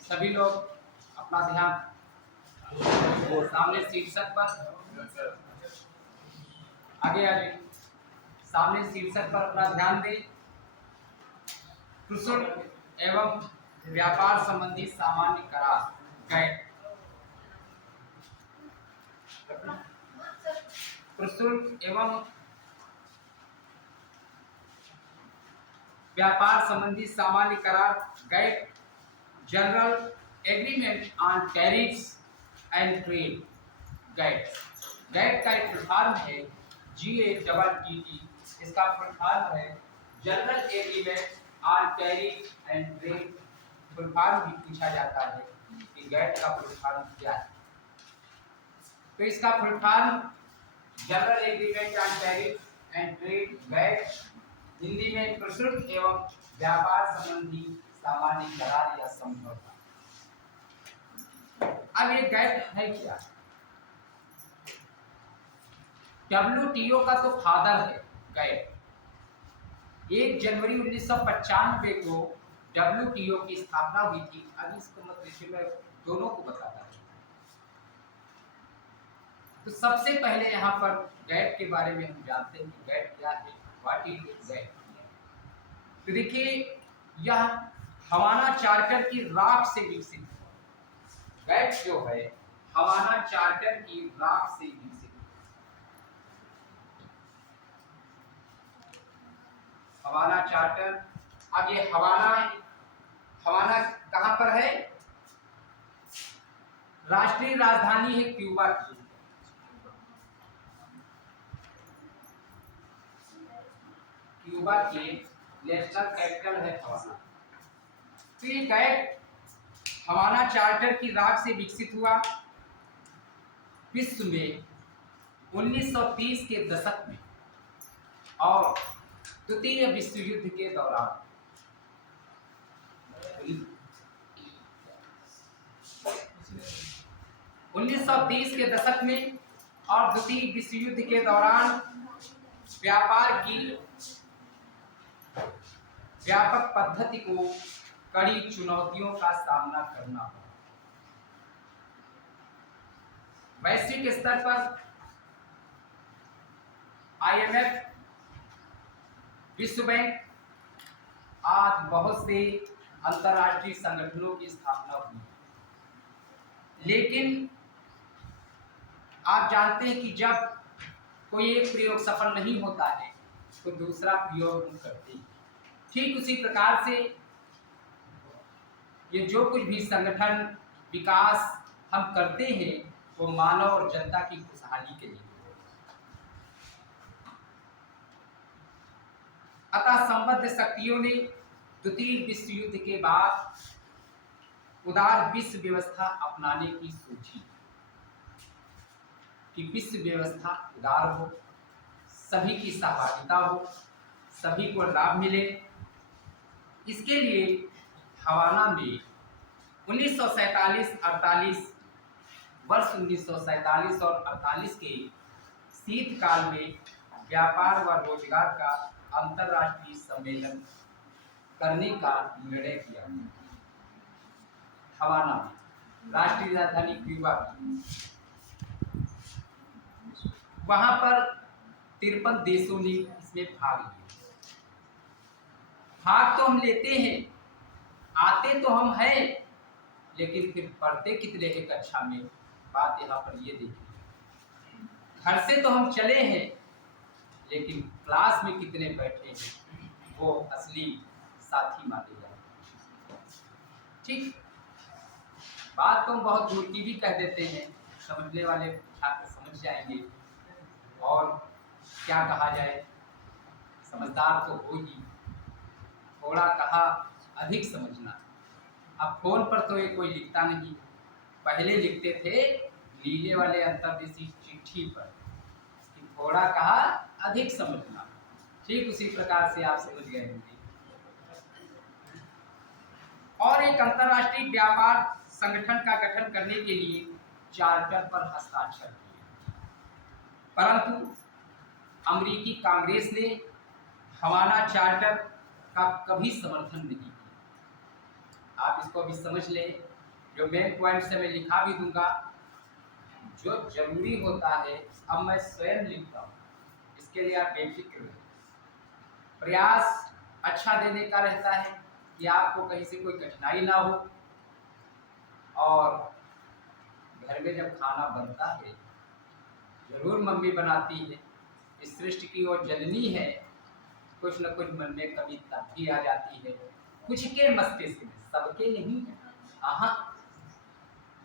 सभी लोग अपना ध्यान सामने शीर्षक पर आगे आगे सामने शीर्षक पर अपना ध्यान दें। प्रशुल्क एवं व्यापार संबंधी सामान्य करार गैर प्रशुल्क एवं व्यापार संबंधी सामान्य करार GATT general agreement on tariffs and trade GATT GATT का एक फुल फॉर्म है GATT। इसका फुल फॉर्म है general agreement on tariff and trade. Full form भी पूछा जाता है कि गैट का फुल फॉर्म क्या है। तो इसका full form general agreement on tariff and trade GATT, Hindi में प्रशुल्क एवं व्यापार संबंधी सामान्य करार या समझौता। अब ये गैट है क्या? WTO का तो फादर है गैट। 1 जनवरी 1995 को WTO की स्थापना हुई थी। अब इसको मतलब मैं दोनों को बताता हूँ। तो सबसे पहले यहाँ पर गैट के बारे में हम जानते हैं कि गैट क्या है, व्हाट इज गैट। तो देखिए, यह हवाना चार्टर की राख से विकसित है। गैट जो है हवाना चार्टर की राख से विकसित है। हवाना चार्टर। अब ये हवाना कहां पर है? राष्ट्रीय राजधानी है क्यूबा की। क्यूबा की नेशनल कैपिटल है हवाना। तो ये गैट हवाना चार्टर की राख से विकसित हुआ। विश्व में 1930 के दशक में और द्वितीय विश्व युद्ध के दौरान 1930 के दशक में और द्वितीय विश्व युद्ध के दौरान व्यापार की व्यापक पद्धति को कड़ी चुनौतियों का सामना करना पड़ा। वैश्विक स्तर पर IMF, विश्व बैंक आज बहुत से अंतर्राष्ट्रीय संगठनों की स्थापना हुई। लेकिन आप जानते हैं कि जब कोई एक प्रयोग सफल नहीं होता है तो दूसरा प्रयोग हम करते हैं। ठीक उसी प्रकार से ये जो कुछ भी संगठन विकास हम करते हैं वो मानव और जनता की खुशहाली के लिए। अतः संबद्ध शक्तियों ने द्वितीय विश्व युद्ध के बाद उदार विश्व व्यवस्था अपनाने की सोची कि विश्व व्यवस्था उदार हो, सभी की सहभागिता हो, सभी को लाभ मिले। इसके लिए हवाना में 1947-48 वर्ष 1947 और 48 के शीतकाल में व्यापार व रोजगार का अंतर्राष्ट्रीय सम्मेलन करने का निर्णय किया। हवाना में राष्ट्रीय राजधानी क्यूबा की, वहां पर 53 देशों ने इसमें भाग लिया। भाग तो हम लेते हैं, आते तो हम हैं, लेकिन फिर पढ़ते कितने हैं कक्षा में, बात यहाँ पर ये देखिए। घर से तो हम चले हैं, लेकिन क्लास में कितने बैठे हैं वो असली साथी माने जाते। ठीक, बात तो हम बहुत दूर की भी कह देते हैं, समझने वाले छात्र समझ जाएंगे। और क्या कहा जाए, समझदार तो हो ही, थोड़ा कहा अधिक समझना। अब फोन पर तो ये कोई लिखता नहीं, पहले लिखते थे नीले वाले अंतर्देशीय चिट्ठी पर, थोड़ा कहा अधिक समझना। ठीक उसी प्रकार से आप समझ गए होंगे। और एक अंतर्राष्ट्रीय व्यापार संगठन का गठन करने के लिए चार्टर पर हस्ताक्षर किए, परंतु अमेरिकी कांग्रेस ने हवाना चार्टर का कभी समर्थन नहीं किया। आप इसको अभी समझ लें। जो मेन पॉइंट्स है मैं लिखा भी दूंगा। जो जरूरी होता है अब मैं स्वयं लिखता हूँ, इसके लिए आप बेफिक्र रहें। प्रयास अच्छा देने का रहता है कि आपको कहीं से कोई कठिनाई ना हो। और घर में जब खाना बनता है, जरूर मम्मी बनाती है, इस सृष्टि की वो जननी है, कुछ न कुछ मन में कभी तब भी आ जाती है। कुछ के मस्तिष्क में, सबके नहीं। हाँ,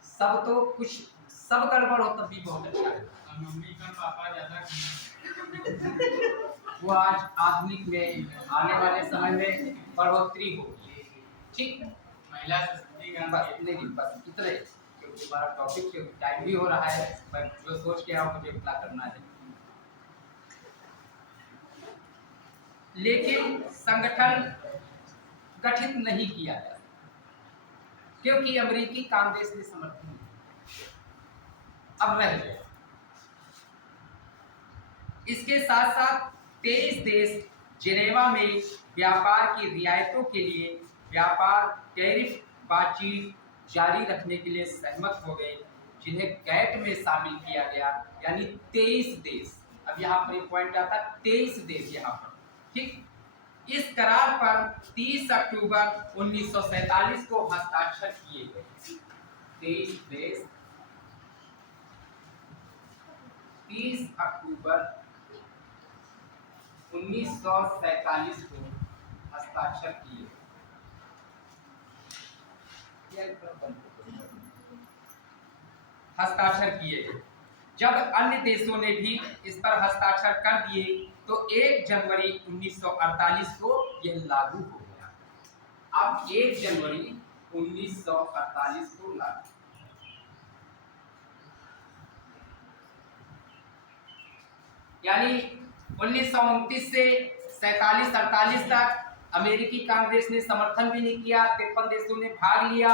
सब तो कुछ सब गड़बड़ हो तब भी बहुत अच्छा है। मम्मी का पापा ज्यादा वो आज आधुनिक में आने वाले समय में बढ़ोतरी होगी। ठीक, महिला सशक्तिकरण बस नहीं, बस इतने, क्योंकि हमारा टॉपिक टाइम भी हो रहा है। मैं जो सोच के आया मुझे उतना करना है। लेकिन संगठन गठित नहीं किया जा सकता क्योंकि अमेरिकी कांग्रेस ने समर्थन अब रह गया। इसके साथ साथ 23 देश जिनेवा में व्यापार की रियायतों के लिए व्यापार टैरिफ बातचीत जारी रखने के लिए सहमत हो गए, जिन्हें गैट में शामिल किया गया। यानी 23 देश, अब यहाँ पर एक पॉइंट आता है, 23 देश यहाँ पर। ठीक, इस करार पर 30 अक्टूबर 1947 को हस्ताक्षर किए गए। 23 देश 30 अक्टूबर 1947 को हस्ताक्षर किए। हस्ताक्षर किए। जब अन्य देशों ने भी इस पर हस्ताक्षर कर दिए तो 1 जनवरी 1948 को यह लागू हो गया। अब 1 जनवरी 1948 को लागू। यानी 1929 से 47-48 तक अमेरिकी कांग्रेस ने समर्थन भी नहीं किया, 53 देशों ने भाग लिया।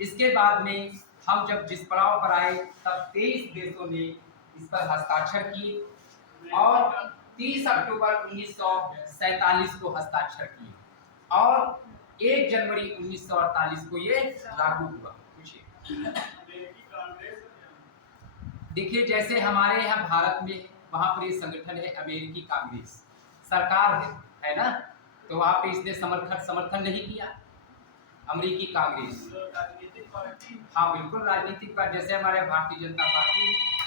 इसके बाद में हम जब जिस पड़ाव पर आए तब 23 देशों ने इस पर हस्ताक्षर किए और 30 अक्टूबर 1947 को हस्ताक्षर किए और 1 जनवरी 1948 को ये लागू हुआ। देखिए, जैसे हमारे यहाँ भारत में वहां पर ये संगठन है अमेरिकी कांग्रेस, सरकार है ना, तो वहां पे इसने समर्थन नहीं किया अमेरिकी कांग्रेस। हाँ बिल्कुल, राजनीतिक पार्टी जैसे हमारे भारतीय जनता पार्टी।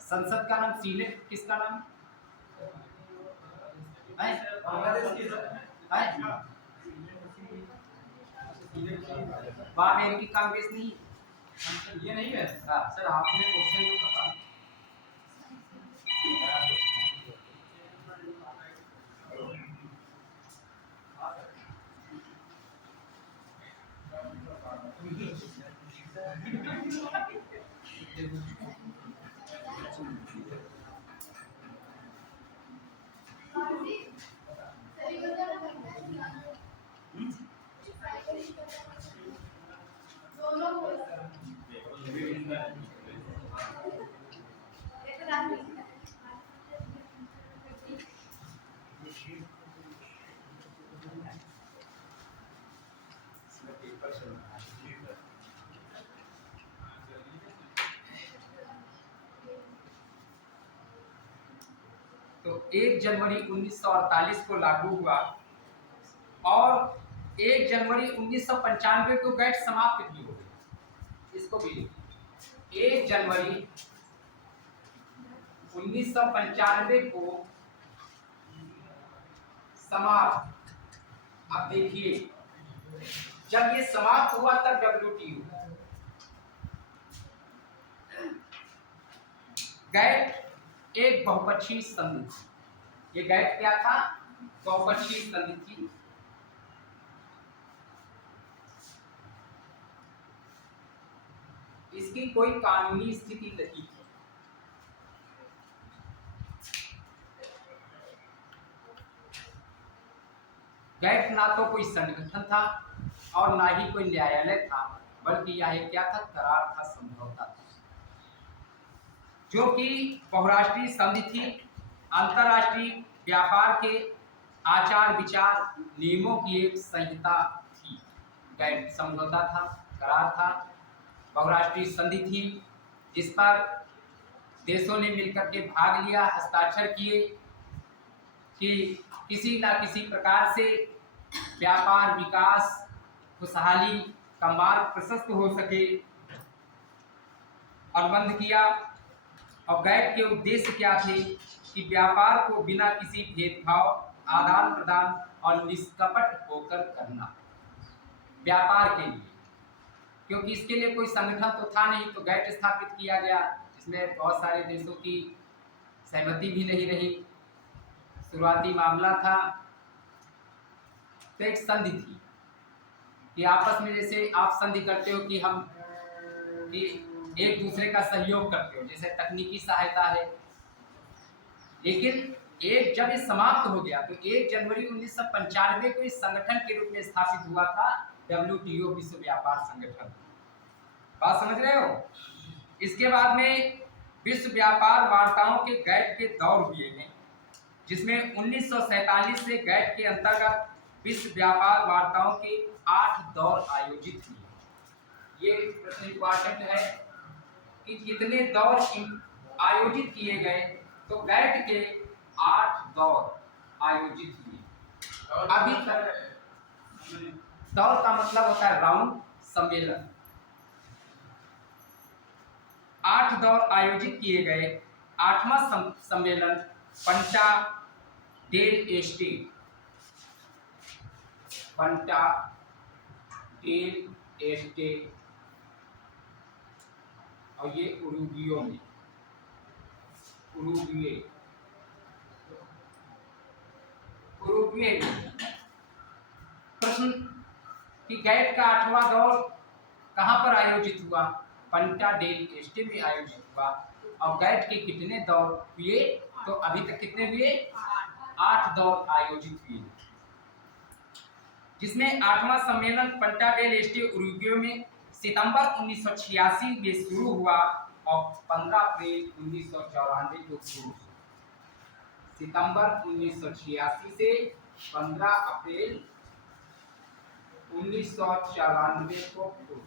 संसद का नाम सीनेट, किसका नाम है? वहाँ अमेरिकी कांग्रेस नहीं, ये नहीं है सर। आपने क्वेश्चन जो कहा तो 1 जनवरी 1948 को लागू हुआ और 1 जनवरी 1995 को गैट समाप्त भी हो गई। इसको भी 1 जनवरी 1995 को समाप्त। अब देखिए, जब ये समाप्त हुआ तब WTO गैट एक बहुपक्षीय संधि थी। ये गैट क्या था? बहुपक्षीय संधि थी। इसकी कोई कानूनी स्थिति नहीं थी। गैट ना तो कोई संगठन था और ना ही कोई न्यायालय था, बल्कि यह क्या था, करार था, समझौता था, जो कि बहुराष्ट्रीय संधि थी। अंतर्राष्ट्रीय व्यापार के आचार विचार नियमों की एक संहिता थी। गैट समझौता था, करार था, बहुराष्ट्रीय संधि थी, जिस पर देशों ने मिलकर के भाग लिया, हस्ताक्षर किए कि किसी न किसी प्रकार से व्यापार, विकास, खुशहाली का मार्ग प्रशस्त हो सके, अनुबंध किया। और गैट के उद्देश्य क्या थे कि व्यापार को बिना किसी भेदभाव, आदान प्रदान और निष्कपट होकर करना, व्यापार के लिए, क्योंकि इसके लिए कोई संगठन तो था नहीं, तो गैट स्थापित किया गया, जिसमें बहुत सारे देशों की सहमति भी नहीं रही। शुरुआती मामला था, तो एक संधि थी कि आपस में जैसे आप संधि करते हो कि हम कि एक दूसरे का सहयोग करते हो, जैसे तकनीकी सहायता है। लेकिन जब ये समाप्त हो गया तो 1 जनवरी 1995 को इस संगठन के रूप में स्थापित हुआ था WTO, विश्व व्यापार संगठन। बात समझ रहे हो? इसके बाद में विश्व व्यापार वार्ताओं के गैट के दौर हुए हैं, जिसमें 1947 से गैट के अंतर्गत विश्व व्यापार वार्ताओं के 8 दौर आयोजित हुए। ये प्रश्न इंपॉर्टेंट है कि कितने दौर आयोजित किए गए, तो गैट के 8 दौर आयोजित हुए। अभी तक दौर का मतलब होता है राउंड, सम्मेलन। 8 दौर आयोजित किए गए। 8वां सम्मेलन पंटा डेल एस्टे, पंटा डेल एस्टे, और ये उरुग्वे में, उरुग्वे में। प्रश्न कि गैट का 8वां दौर कहां पर आयोजित हुआ? पंटा डेल एस्टे में आयोजित हुआ। और गैट के कितने दौर हुए? तो अभी तक कितने हुए? 8 दौर आयोजित हुए, जिसमें 8वां सम्मेलन पंटा डेल एस्टे उरुग्वे में सितंबर 1986 में शुरू हुआ और 15 अप्रैल 1994 को शुरू हुआ। सितंबर 1986 से 15 अप्रैल 1994 को शुरू,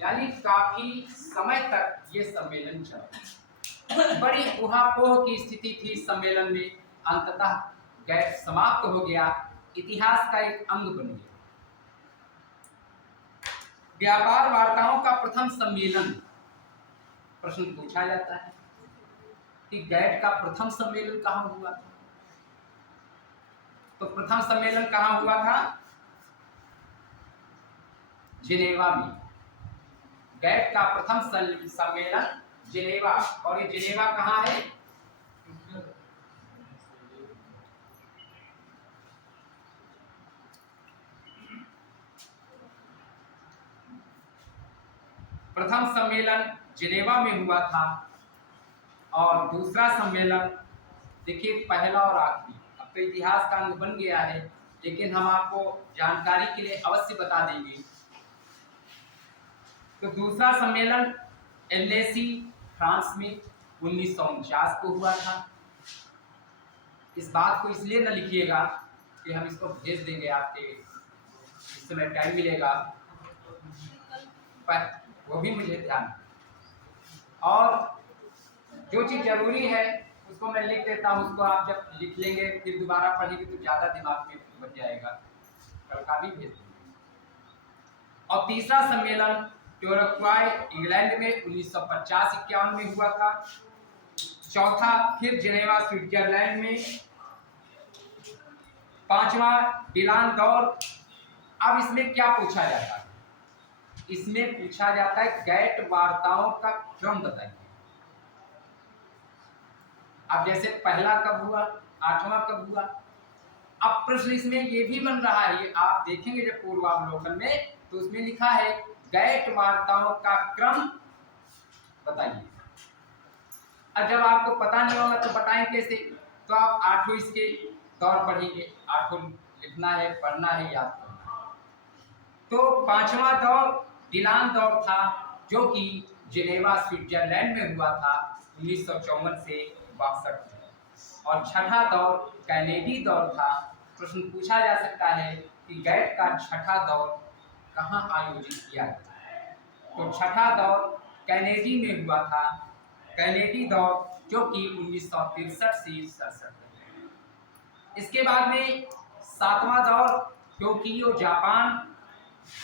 यानी काफी समय तक ये सम्मेलन चला। बड़ी उहापोह की स्थिति थी इस सम्मेलन में। अंततः गैट समाप्त हो गया, इतिहास का एक अंग बन गया। व्यापार वार्ताओं का प्रथम सम्मेलन, प्रश्न पूछा जाता है कि गैट का प्रथम सम्मेलन कहां हुआ था? तो प्रथम सम्मेलन कहां हुआ था? जिनेवा में। गैट का प्रथम सम्मेलन जिनेवा, और ये जिनेवा कहां है? प्रथम सम्मेलन जिनेवा में हुआ था, और दूसरा सम्मेलन, देखिए पहला और आखिरी, अब तो इतिहास का अंग बन गया है, लेकिन हम आपको जानकारी के लिए अवश्य बता देंगे। तो दूसरा सम्मेलन एल्लेसी, फ्रांस में 1949 को हुआ था। इस बात को इसलिए न लिखिएगा कि हम इसको भेज देंगे आपके, इस समय टाइम मिलेगा, पर वो भी मुझे ध्यान। और जो चीज़ जरूरी है उसको मैं लिख देता हूँ, उसको आप जब लिख लेंगे फिर दोबारा पढ़ेंगे तो ज़्यादा दिमाग में बच जाएगा। कल का भी भेज देंगे। और तीसरा सम्मेलन टोरक्वाई, इंग्लैंड में 1950-51 में हुआ था। चौथा फिर जिनेवा, स्विट्जरलैंड में। पांचवा डिलान दौर। अब इसमें क्या पूछा जाता है? इसमें पूछा जाता है गैट वार्ताओं का क्रम बताइए। अब जैसे पहला कब हुआ, 8वां कब हुआ। अब प्रश्न इसमें ये भी बन रहा है, ये आप देखेंगे जब पूर्वावलोकन में, तो उसमें लिखा है गैट वार्ताओं का क्रम बताइए। अब जब आपको पता नहीं होगा तो बताएं कैसे? तो आप 8 इसके दौर पढ़ेंगे, 8 लिखना है, पढ़ना है, याद करना है। तो 5वां दौर डिलान दौर था, जो कि जिनेवा स्विट्जरलैंड में हुआ था 1954 से 62 में। और 6ठा दौर कैनेडी दौर था। प्रश्न पूछा जा सकता है कि गैट का 6ठा दौर कहाँ आयोजित किया गया? तो 6ठा दौर कैनेडी में हुआ था। कैनेडी दौर जो कि 1963 से 67 में। इसके बाद में 7वां दौर टोक्यो जापान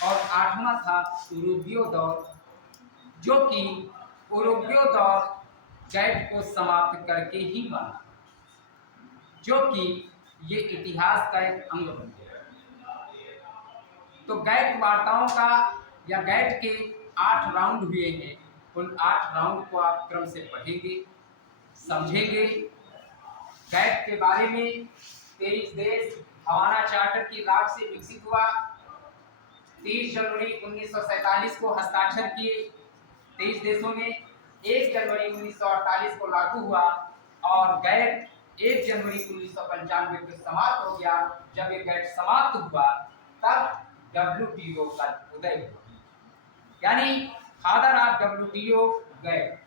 और 8वां था उरुग्वे दौर, जो कि उरुग्वे दौर गैट को समाप्त करके ही बना, जो कि ये इतिहास का एक अंग बन गया। तो गैट वार्ताओं का या गैट के 8 राउंड हुए हैं। उन 8 राउंड को आप क्रम से पढ़ेंगे, समझेंगे। गैट के बारे में 23 देश हवाना चार्टर की राग से विकसित हुआ। 30 जनवरी 1947 को हस्ताक्षर किए 23 देशों ने। 1 जनवरी 1948 को लागू हुआ और गैट 1 जनवरी 1995 को समाप्त हो गया। जब ये गैट समाप्त हुआ तब WTO का उदय हुआ, यानी father of WTO GATT.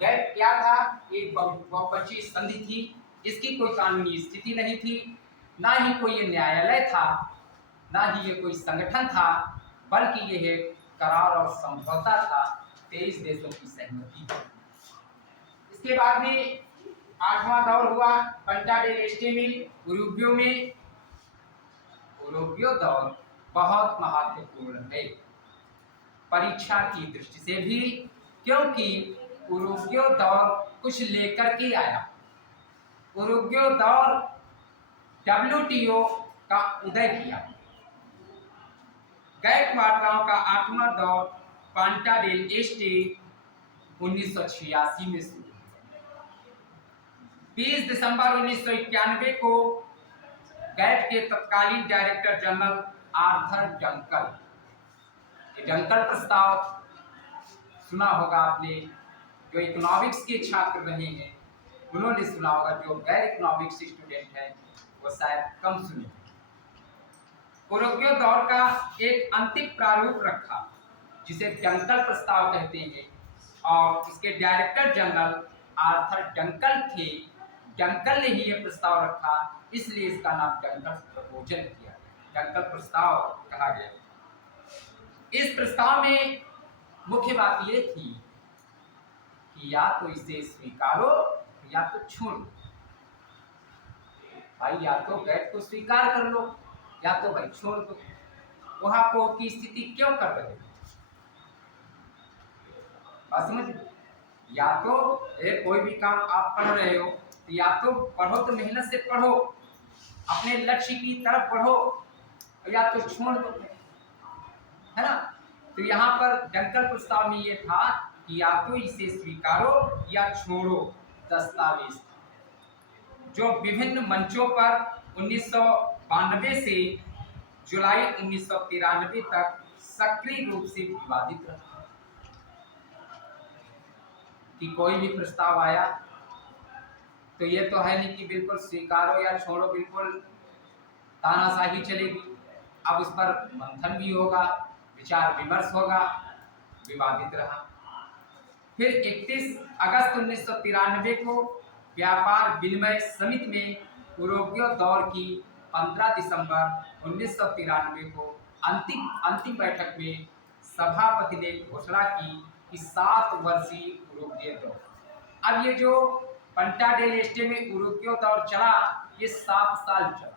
GATT क्या था? एक बहुपक्षीय संधि थी। इसकी कोई कानूनी स्थिति नहीं थी, ना ही कोई ये न्यायालय था, ना ही ये कोई संगठन था, बल्कि ये करार और समझौता था 23 देशों की सहमति। इसके बाद में 8वां दौर हुआ पंटा डेल एस्टे में, उरुग्वे में। उरुग्वे दौर बहुत महत्वपूर्ण है परीक्षा की दृष्टि से भी, क्योंकि उरुग्वे दौर कुछ लेकर के आया। उरुग्वे दौर WTO का उदय किया। गैट वार्ताओं का 8वां दौर पंटा डेल एस्टे 1986 में शुरू हुआ। 20 दिसंबर 1991 को गैट के तत्कालीन director general Arthur Dunkel, Dunkel प्रस्ताव सुना होगा आपने, जो इकोनॉमिक्स के छात्र रहे हैं उन्होंने सुना होगा, जो गैर इकोनॉमिक्स स्टूडेंट है वो शायद कम सुने। उरुग्वे दौर का एक अंतिम प्रारूप रखा जिसे डंकल प्रस्ताव कहते हैं, और इसके डायरेक्टर जनरल आर्थर डंकल थे। डंकल ने ही यह प्रस्ताव रखा, इसलिए इसका नाम डंकल प्रपोजल किया गया, डंकल प्रस्ताव कहा गया। इस प्रस्ताव में मुख्य बात ये थी कि या तो इसे स्वीकारो या तो छोड़ो। भाई या तो गैट को स्वीकार कर लो या तो भाई छोड़ दो। वहां को की स्थिति क्यों कर रहे हो? बात समझ? या तो कोई भी काम आप पढ़ रहे हो तो या तो पढ़ो, तो मेहनत से पढ़ो, अपने लक्ष्य की तरफ बढ़ो, या तो छोड़ दो, है ना। तो यहाँ पर डंकल प्रस्ताव में ये था कि या तो इसे स्वीकारो या छोड़ो दस्तावेज, जो विभिन्न मंचों पर 1992 से जुलाई 1993 तक सक्रिय रूप से विवादित रहा। कि कोई भी प्रस्ताव आया तो ये तो है नहीं कि बिल्कुल स्वीकारो या छोड़ो, बिल्कुल तानाशाही चलेगी। अब उस पर मंथन भी होगा, विचार विमर्श होगा, विवादित रहा। फिर 31 अगस्त 1993 को व्यापार विनिमय समिति में उरुग्वे दौर की 15 दिसंबर 1993 को अंतिम बैठक में सभापति ने घोषणा की कि 7 वर्षीय उरुग्वे दौर। अब ये जो पंटा डेल एस्टे में उरुग्वे दौर चला, ये 7 साल चला।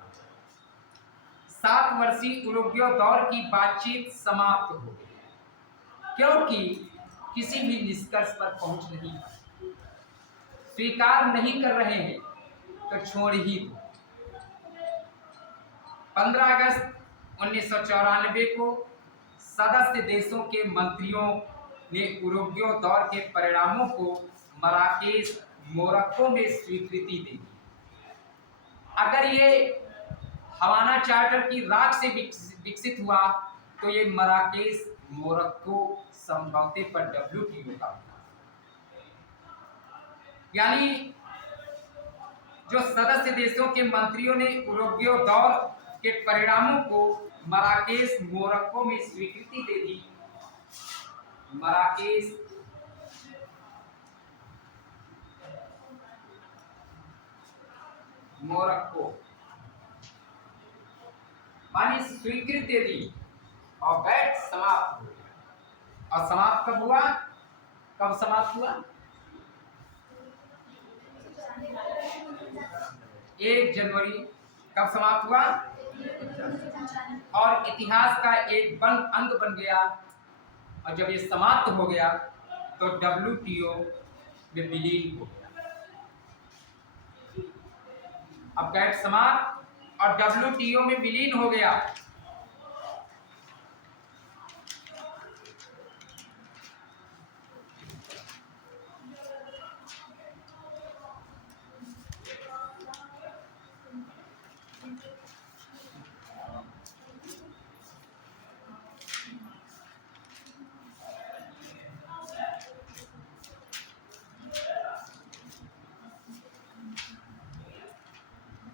7 वर्षीय उरुग्वे दौर की बातचीत समाप्त हो गई, क्योंकि किसी भी निष्कर्ष पर पहुंच नहीं पाई। स्वीकार नहीं कर रहे हैं तो छोड़ ही दो। 15 अगस्त 1994 को सदस्य देशों के मंत्रियों ने उरुग्वे दौर के परिणामों को मराकेश मोरक्को में स्वीकृति दे दी। अगर ये हवाना चार्टर की राग से विकसित हुआ तो ये मराकेश मोरक्को समझौते पर WTO का, यानी जो सदस्य देशों के मंत्रियों ने उरुग्वे दौर के परिणामों को मराकेश मोरक्को में स्वीकृति दे दी। मराकेश मोरक्को मानी स्वीकृति दे दी और बैठ समाप्त हो गया। और समाप्त कब हुआ? कब समाप्त हुआ? 1 जनवरी। कब समाप्त हुआ? और इतिहास का एक बंद अंग बन गया। और जब ये समाप्त हो गया तो WTO में विलीन हो गया। अब गैट समाप्त और WTO में विलीन हो गया।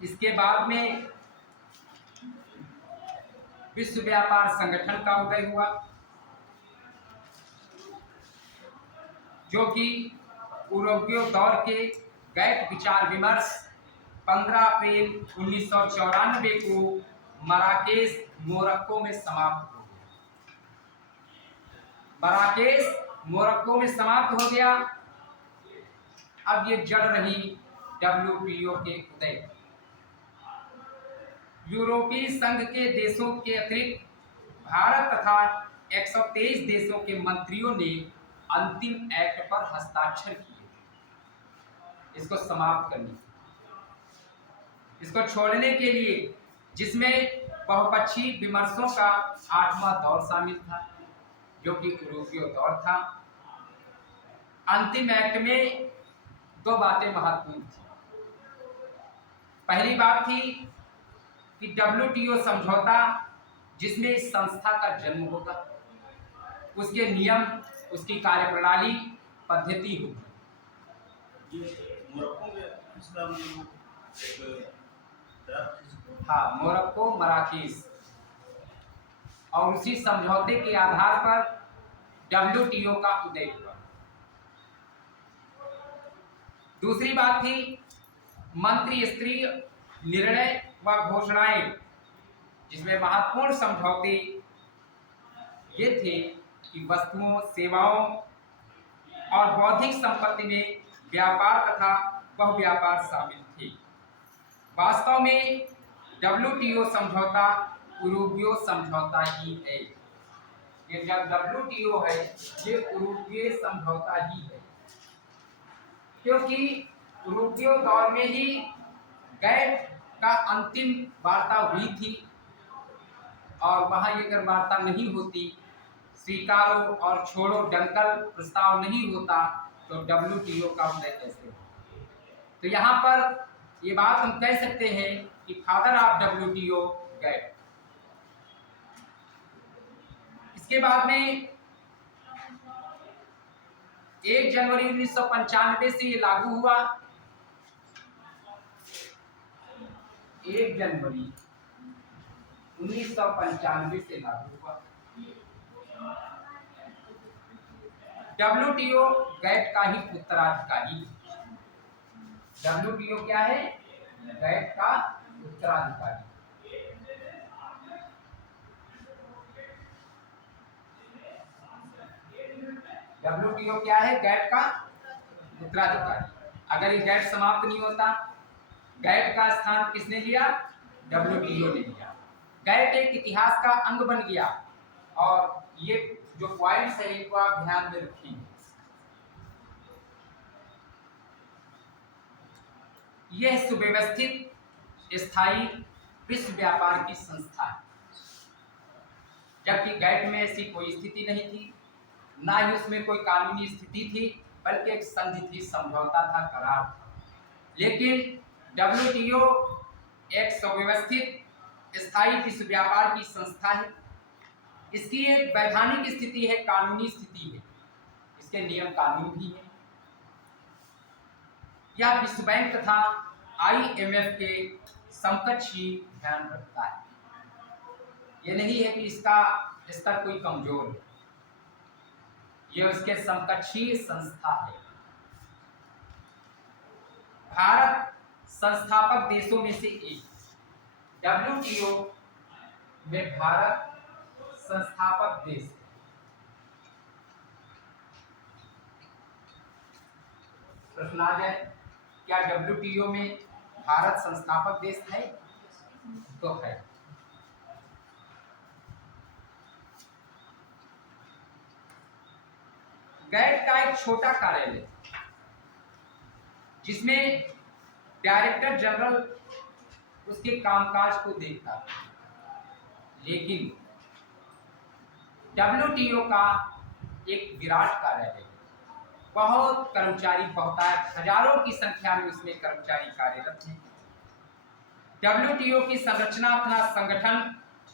इसके बाद में विश्व व्यापार संगठन का उदय हुआ, जो कि उरुग्वे दौर के गैट विचार विमर्श 15 अप्रैल 1994 को मराकेश मोरक्को में समाप्त हो गया। मराकेश मोरक्को में समाप्त हो गया। अब ये जड़ रही WTO के उदय। यूरोपीय संघ के देशों के अतिरिक्त भारत तथा 123 देशों के मंत्रियों ने अंतिम एक्ट पर हस्ताक्षर किए इसको समाप्त करने, इसको छोड़ने के लिए, जिसमें बहुपक्षीय विमर्शों का 8वां दौर शामिल था, जो कि उरुग्वे दौर था। अंतिम एक्ट में 2 बातें महत्वपूर्ण थी। पहली बात थी कि WTO समझौता जिसमें इस संस्था का जन्म होगा, उसके नियम, उसकी कार्यप्रणाली, पद्धति होगी। हाँ, मोरक्को मराकेश। और उसी समझौते के आधार पर WTO का उदय हुआ। दूसरी बात थी मंत्री स्तरीय निर्णय व घोषणाएं, जिसमें महत्वपूर्ण समझौते ये थे कि वस्तुओं, सेवाओं और बौद्धिक संपत्ति में व्यापार तथा बहुव्यापार शामिल थे। वास्तव में WTO समझौता उरुग्वे समझौता ही है। ये जब WTO है, ये उरुग्वे समझौता ही है, क्योंकि उरुग्वे दौर में ही गैट का अंतिम वार्ता हुई थी। और वहां ये अगर वार्ता नहीं होती, स्वीकारो और छोड़ो डंकल प्रस्ताव नहीं होता, तो WTO का उदय कैसे हो? तो यहाँ पर ये बात हम कह सकते हैं कि फादर ऑफ WTO गैट। इसके बाद में 1 जनवरी 1995 से ये लागू हुआ। 1 जनवरी 1995 से लागू हुआ। WTO गैट का ही उत्तराधिकारी। WTO क्या है? गैट का उत्तराधिकारी। WTO क्या है? गैट का उत्तराधिकारी। अगर ये गैट समाप्त नहीं होता, गैट का स्थान किसने लिया? WTO ने लिया। गैट एक इतिहास का अंग बन गया। और ये जो पॉइंट्स है इनको आप ध्यान में रखिए। यह सुव्यवस्थित स्थायी विश्व व्यापार की संस्था है, जबकि गैट में ऐसी कोई स्थिति नहीं थी, ना ही उसमें कोई कानूनी स्थिति थी, बल्कि एक संधि थी, समझौता था, करार था। लेकिन WTO एक सुव्यवस्थित स्थायी विश्व व्यापार की संस्था है। इसकी एक वैधानिक स्थिति है, कानूनी स्थिति है, इसके नियम कानून भी है। यह विश्व बैंक तथा IMF के समकक्ष ही ध्यान रखता है। ये नहीं है कि इसका स्तर कोई कमजोर है, ये उसके समकक्षी संस्था है। भारत संस्थापक देशों में से एक, WTO में भारत संस्थापक देश है। प्रश्न आ जाए, क्या WTO में भारत संस्थापक देश है? तो है। गैट का एक छोटा कार्यालय जिसमें डायरेक्टर जनरल उसके कामकाज को देखता है, लेकिन WTO का एक विराट कार्यालय है, बहुत कर्मचारी, बहुतायत हजारों की संख्या में उसमें कर्मचारी कार्यरत हैं। WTO की संरचना तथा संगठन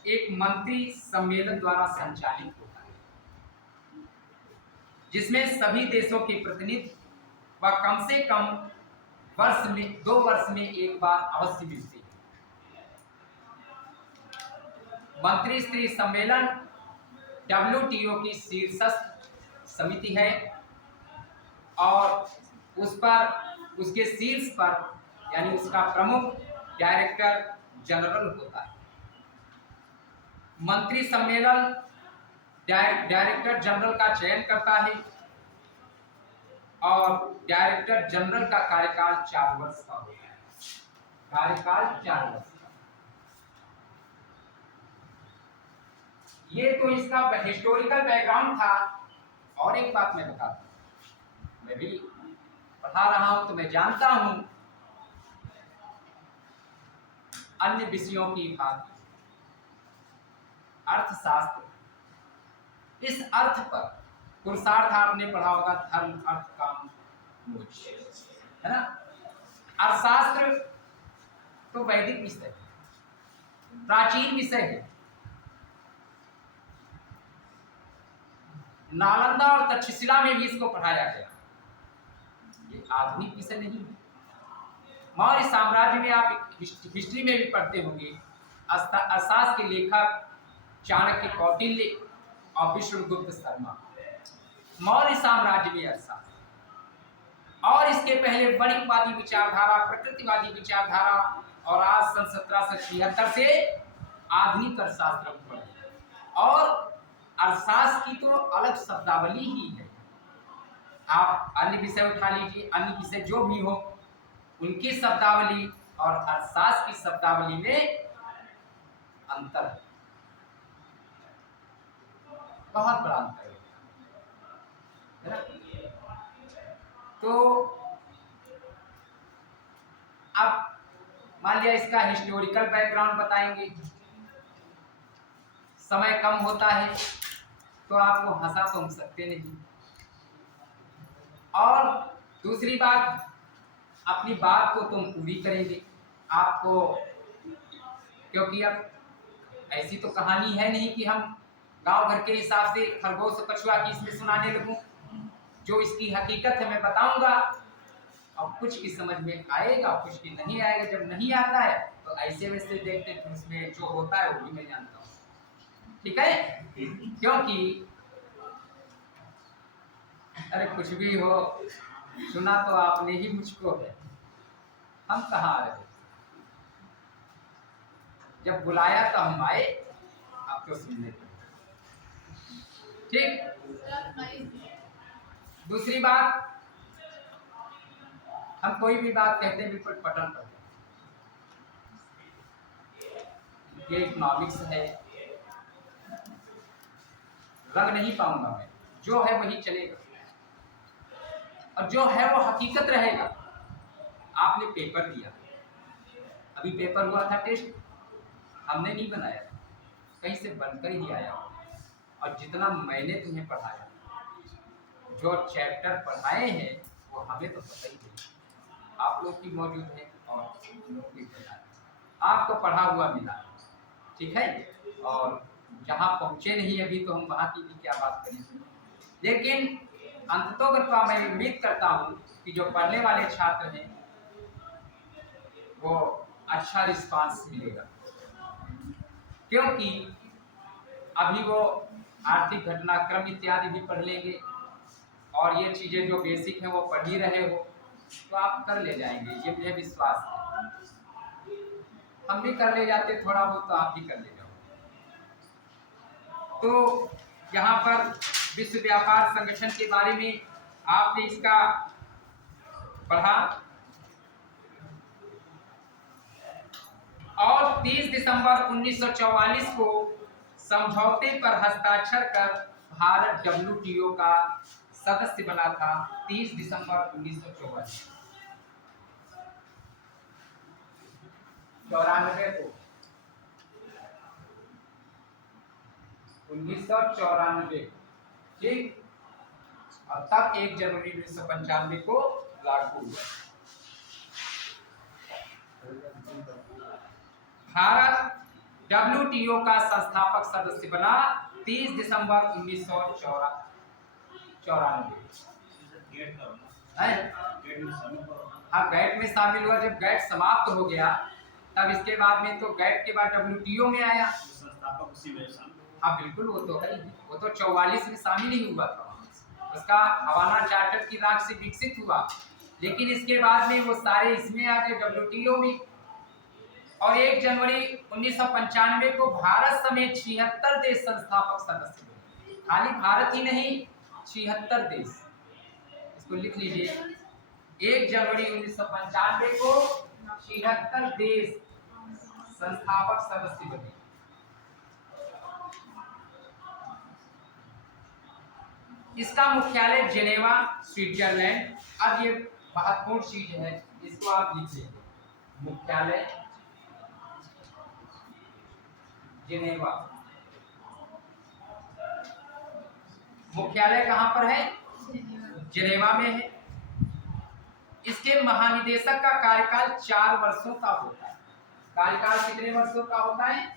एक मंत्री सम्मेलन द्वारा संचालित होता है, जिसमें सभी देशों के प्रतिनिधि व कम से कम 2 वर्ष में एक बार अवश्य मिलते हैं। मंत्री स्तरीय सम्मेलन WTO की शीर्षस्थ समिति है और उस पर, उसके शीर्ष पर यानी उसका प्रमुख डायरेक्टर जनरल होता है। मंत्री सम्मेलन डायरेक्टर जनरल का चयन करता है और डायरेक्टर जनरल का कार्यकाल 4 वर्ष का होता है। कार्यकाल 4 वर्ष का। ये तो इसका हिस्टोरिकल बैकग्राउंड था। और एक बात मैं बता दूं, मैं भी पढ़ा रहा हूं तो मैं जानता हूं अन्य विषयों की भांति अर्थशास्त्र, इस अर्थ पर पुरुषार्थ आपने पढ़ा होगा, धर्म अर्थ काम मोक्ष, है ना। अर्थशास्त्र तो वैदिक विषय है, प्राचीन विषय है। नालंदा और तक्षशिला में भी इसको पढ़ाया गया। ये आधुनिक विषय नहीं है। मौर्य साम्राज्य में आप हिस्ट्री में भी पढ़ते होंगे, अर्थशास्त्र के लेखक चाणक्य, कौटिल्य और विष्णुगुप्त शर्मा। मौर्य साम्राज्य में अर्थशास्त्र, और इसके पहले वणिकवादी विचारधारा, प्रकृतिवादी विचारधारा, और आज सन 1776 से आधुनिक अर्थशास्त्र पढ़े। और अर्थशास्त्र की तो अलग शब्दावली ही है। आप अन्य विषय उठा लीजिए, अन्य विषय जो भी हो, उनकी शब्दावली और अर्थशास्त्र की शब्दावली में अंतर है, बहुत बड़ा अंतर है ना। तो अब मान लिया इसका हिस्टोरिकल बैकग्राउंड बताएंगे, समय कम होता है तो आपको हंसा तो हम सकते नहीं। और दूसरी बात, अपनी बात को तुम पूरी करेंगे आपको, क्योंकि अब ऐसी तो कहानी है नहीं कि हम गांव घर के हिसाब से खरगोश कछुआ की इसमें सुनाने लगूं। जो इसकी हकीकत है मैं बताऊंगा, और कुछ की समझ में आएगा, कुछ की नहीं आएगा। जब नहीं आता है तो ऐसे वैसे देखते फिर उसमें जो होता है वो भी मैं जानता हूँ, ठीक है। क्योंकि अरे कुछ भी हो, सुना तो आपने ही मुझको है, हम कहाँ आ रहे, जब बुलाया तो हम आए, आप तो सुनने थे, ठीक। दूसरी बात, हम कोई भी बात कहते हैं बिल्कुल पटन पर, ये इकोनॉमिक्स है, रंग नहीं पाऊंगा मैं, जो है वही चलेगा, और जो है वो हकीकत रहेगा। आपने पेपर दिया, अभी पेपर हुआ था टेस्ट, हमने नहीं बनाया, कहीं से बनकर ही आया। और जितना मैंने तुम्हें पढ़ाया, जो चैप्टर पढ़ाए हैं वो हमें तो पता ही नहीं, आप लोग की मौजूद है और लोग की आपको पढ़ा हुआ मिला, ठीक है। और जहाँ पहुँचे नहीं अभी तो हम वहाँ की भी क्या बात करें। लेकिन अंततोगत्वा मैं उम्मीद करता हूँ कि जो पढ़ने वाले छात्र हैं वो अच्छा रिस्पांस मिलेगा, क्योंकि अभी वो आर्थिक घटनाक्रम इत्यादि भी पढ़ लेंगे और ये चीज़ें जो बेसिक हैं वो पढ़ ही रहे हो, तो आप कर ले जाएंगे, ये मुझे विश्वास है। हम भी कर ले जाते थोड़ा बहुत, तो आप भी कर ले जाओ। तो यहाँ पर विश्व व्यापार संगठन के बारे में आपने इसका पढ़ा, और 30 दिसंबर 1944 को समझौते पर हस्ताक्षर कर भारत WTO का सदस्य बना था। 30 दिसंबर 1944 94 को 1994, ठीक, और तब 1 जनवरी 1995 को लागू हुआ। भारत WTO का संस्थापक सदस्य बना 30 दिसंबर 1994। हाँ, गैट में शामिल हुआ। जब गैट समाप्त हो गया तब इसके बाद में तो गैट के बाद WTO में आया। संस्थापक उसी में शामिल। हाँ बिल्कुल, वो तो है, वो तो 44 में शामिल ही हुआ था। उसका हवाला चार्टर की राख से विकसित हुआ, लेकिन इसके बाद में वो सारे इसमें आ गए WTO में। और 1 जनवरी 1995 को भारत समेत 76 देश संस्थापक सदस्य हुए। खाली भारत ही नहीं, 76 देश, इसको लिख लीजिए। 1 जनवरी 1995 को 76 देश संस्थापक सदस्य बने। इसका मुख्यालय जेनेवा, स्विट्जरलैंड। अब ये महत्वपूर्ण चीज है, इसको आप लिखिए। मुख्यालय जेनेवा। मुख्यालय कहां पर है? जेनेवा में है। इसके महानिदेशक का कार्यकाल 4 वर्षों का होता है। कार्यकाल कितने वर्षों का होता है?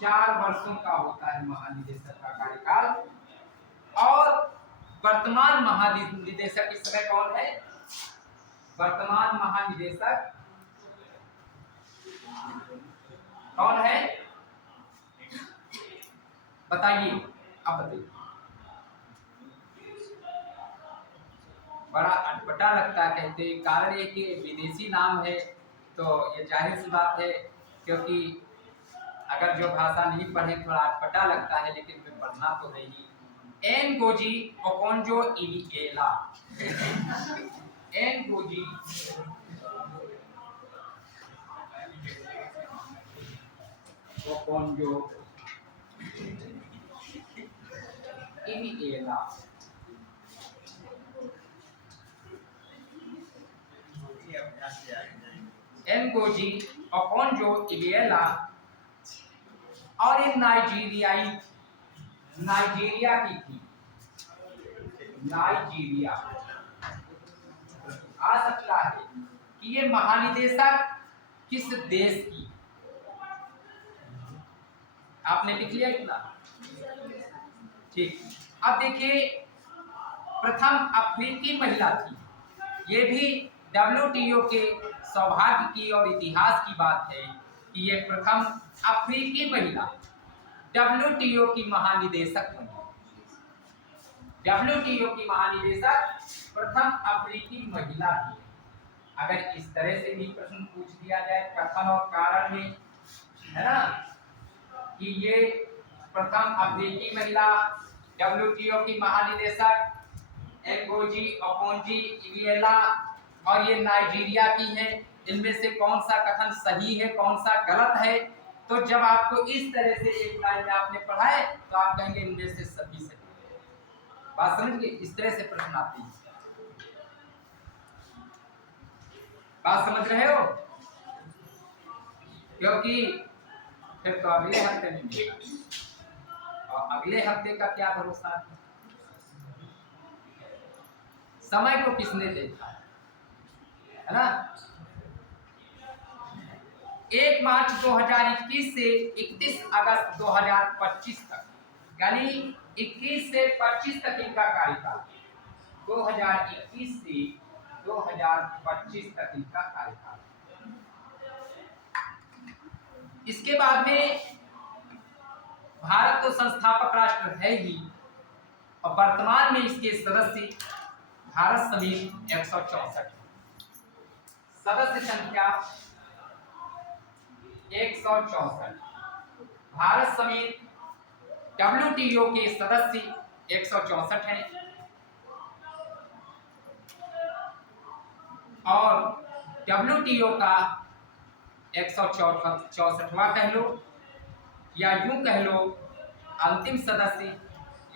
4 वर्षों का होता है महानिदेशक का कार्यकाल। और वर्तमान महानिदेशक इस समय कौन है? वर्तमान महानिदेशक कौन है? बताइए, आप बताइए। बड़ा अटपटा लगता है कहते, कारण ये कि विदेशी नाम है, तो ये जाहिर सी बात है, क्योंकि अगर जो भाषा नहीं पढ़े थोड़ा अटपटा लगता है, लेकिन फिर पढ़ना तो है ही। एनगोजी ओकोंजो इविएला। एनगोजी ओकोंजो इविएला। एनगोजी ओकोंजो इविएला, और ये नाइजीरिया की थी। नाइजीरिया। आ सकता है कि ये महानिदेशक किस देश की? आपने लिख लिया इतना? ठीक। अब देखिए, प्रथम अफ्रीकी महिला थी। ये भी WTO के सौभाग्य की और इतिहास की बात है कि ये प्रथम अफ्रीकी महिला WTO की महानिदेशक बनी। WTO की महानिदेशक प्रथम अफ्रीकी महिला थी। अगर इस तरह से भी प्रश्न पूछ दिया जाए कथन और कारण में, है ना, कि ये प्रथम अफ्रीकी महिला WTO की महानिदेशक एनगोजी ओकोंजो इविएला, और ये नाइजीरिया की है, इनमें से कौन सा कथन सही है, कौन सा गलत है? तो जब आपको इस तरह से एक लाइन में आपने पढ़ा है तो आप कहेंगे इनमें से सभी सही। बात समझ गए? इस तरह से प्रश्न आती है। बात समझ रहे हो? क्योंकि फिर तो अगले हफ्ते में मिलेगा, और अगले हफ्ते का क्या भरोसा है? समय को किसने देखा है ना? 1 मार्च 2021 से 31 अगस्त 2025 तक, यानी 21 से 25 तक इनका कार्यकाल। 2021 से 2025 तक इनका कार्यकाल। इसके बाद में भारत तो संस्थापक राष्ट्र है ही, और वर्तमान में इसके सदस्य भारत समेत 164, सदस्य संख्या 164, भारत समेत WTO के सदस्य 164 हैं, और WTO का 164वां कह लो, या यूं कह लो अंतिम सदस्य,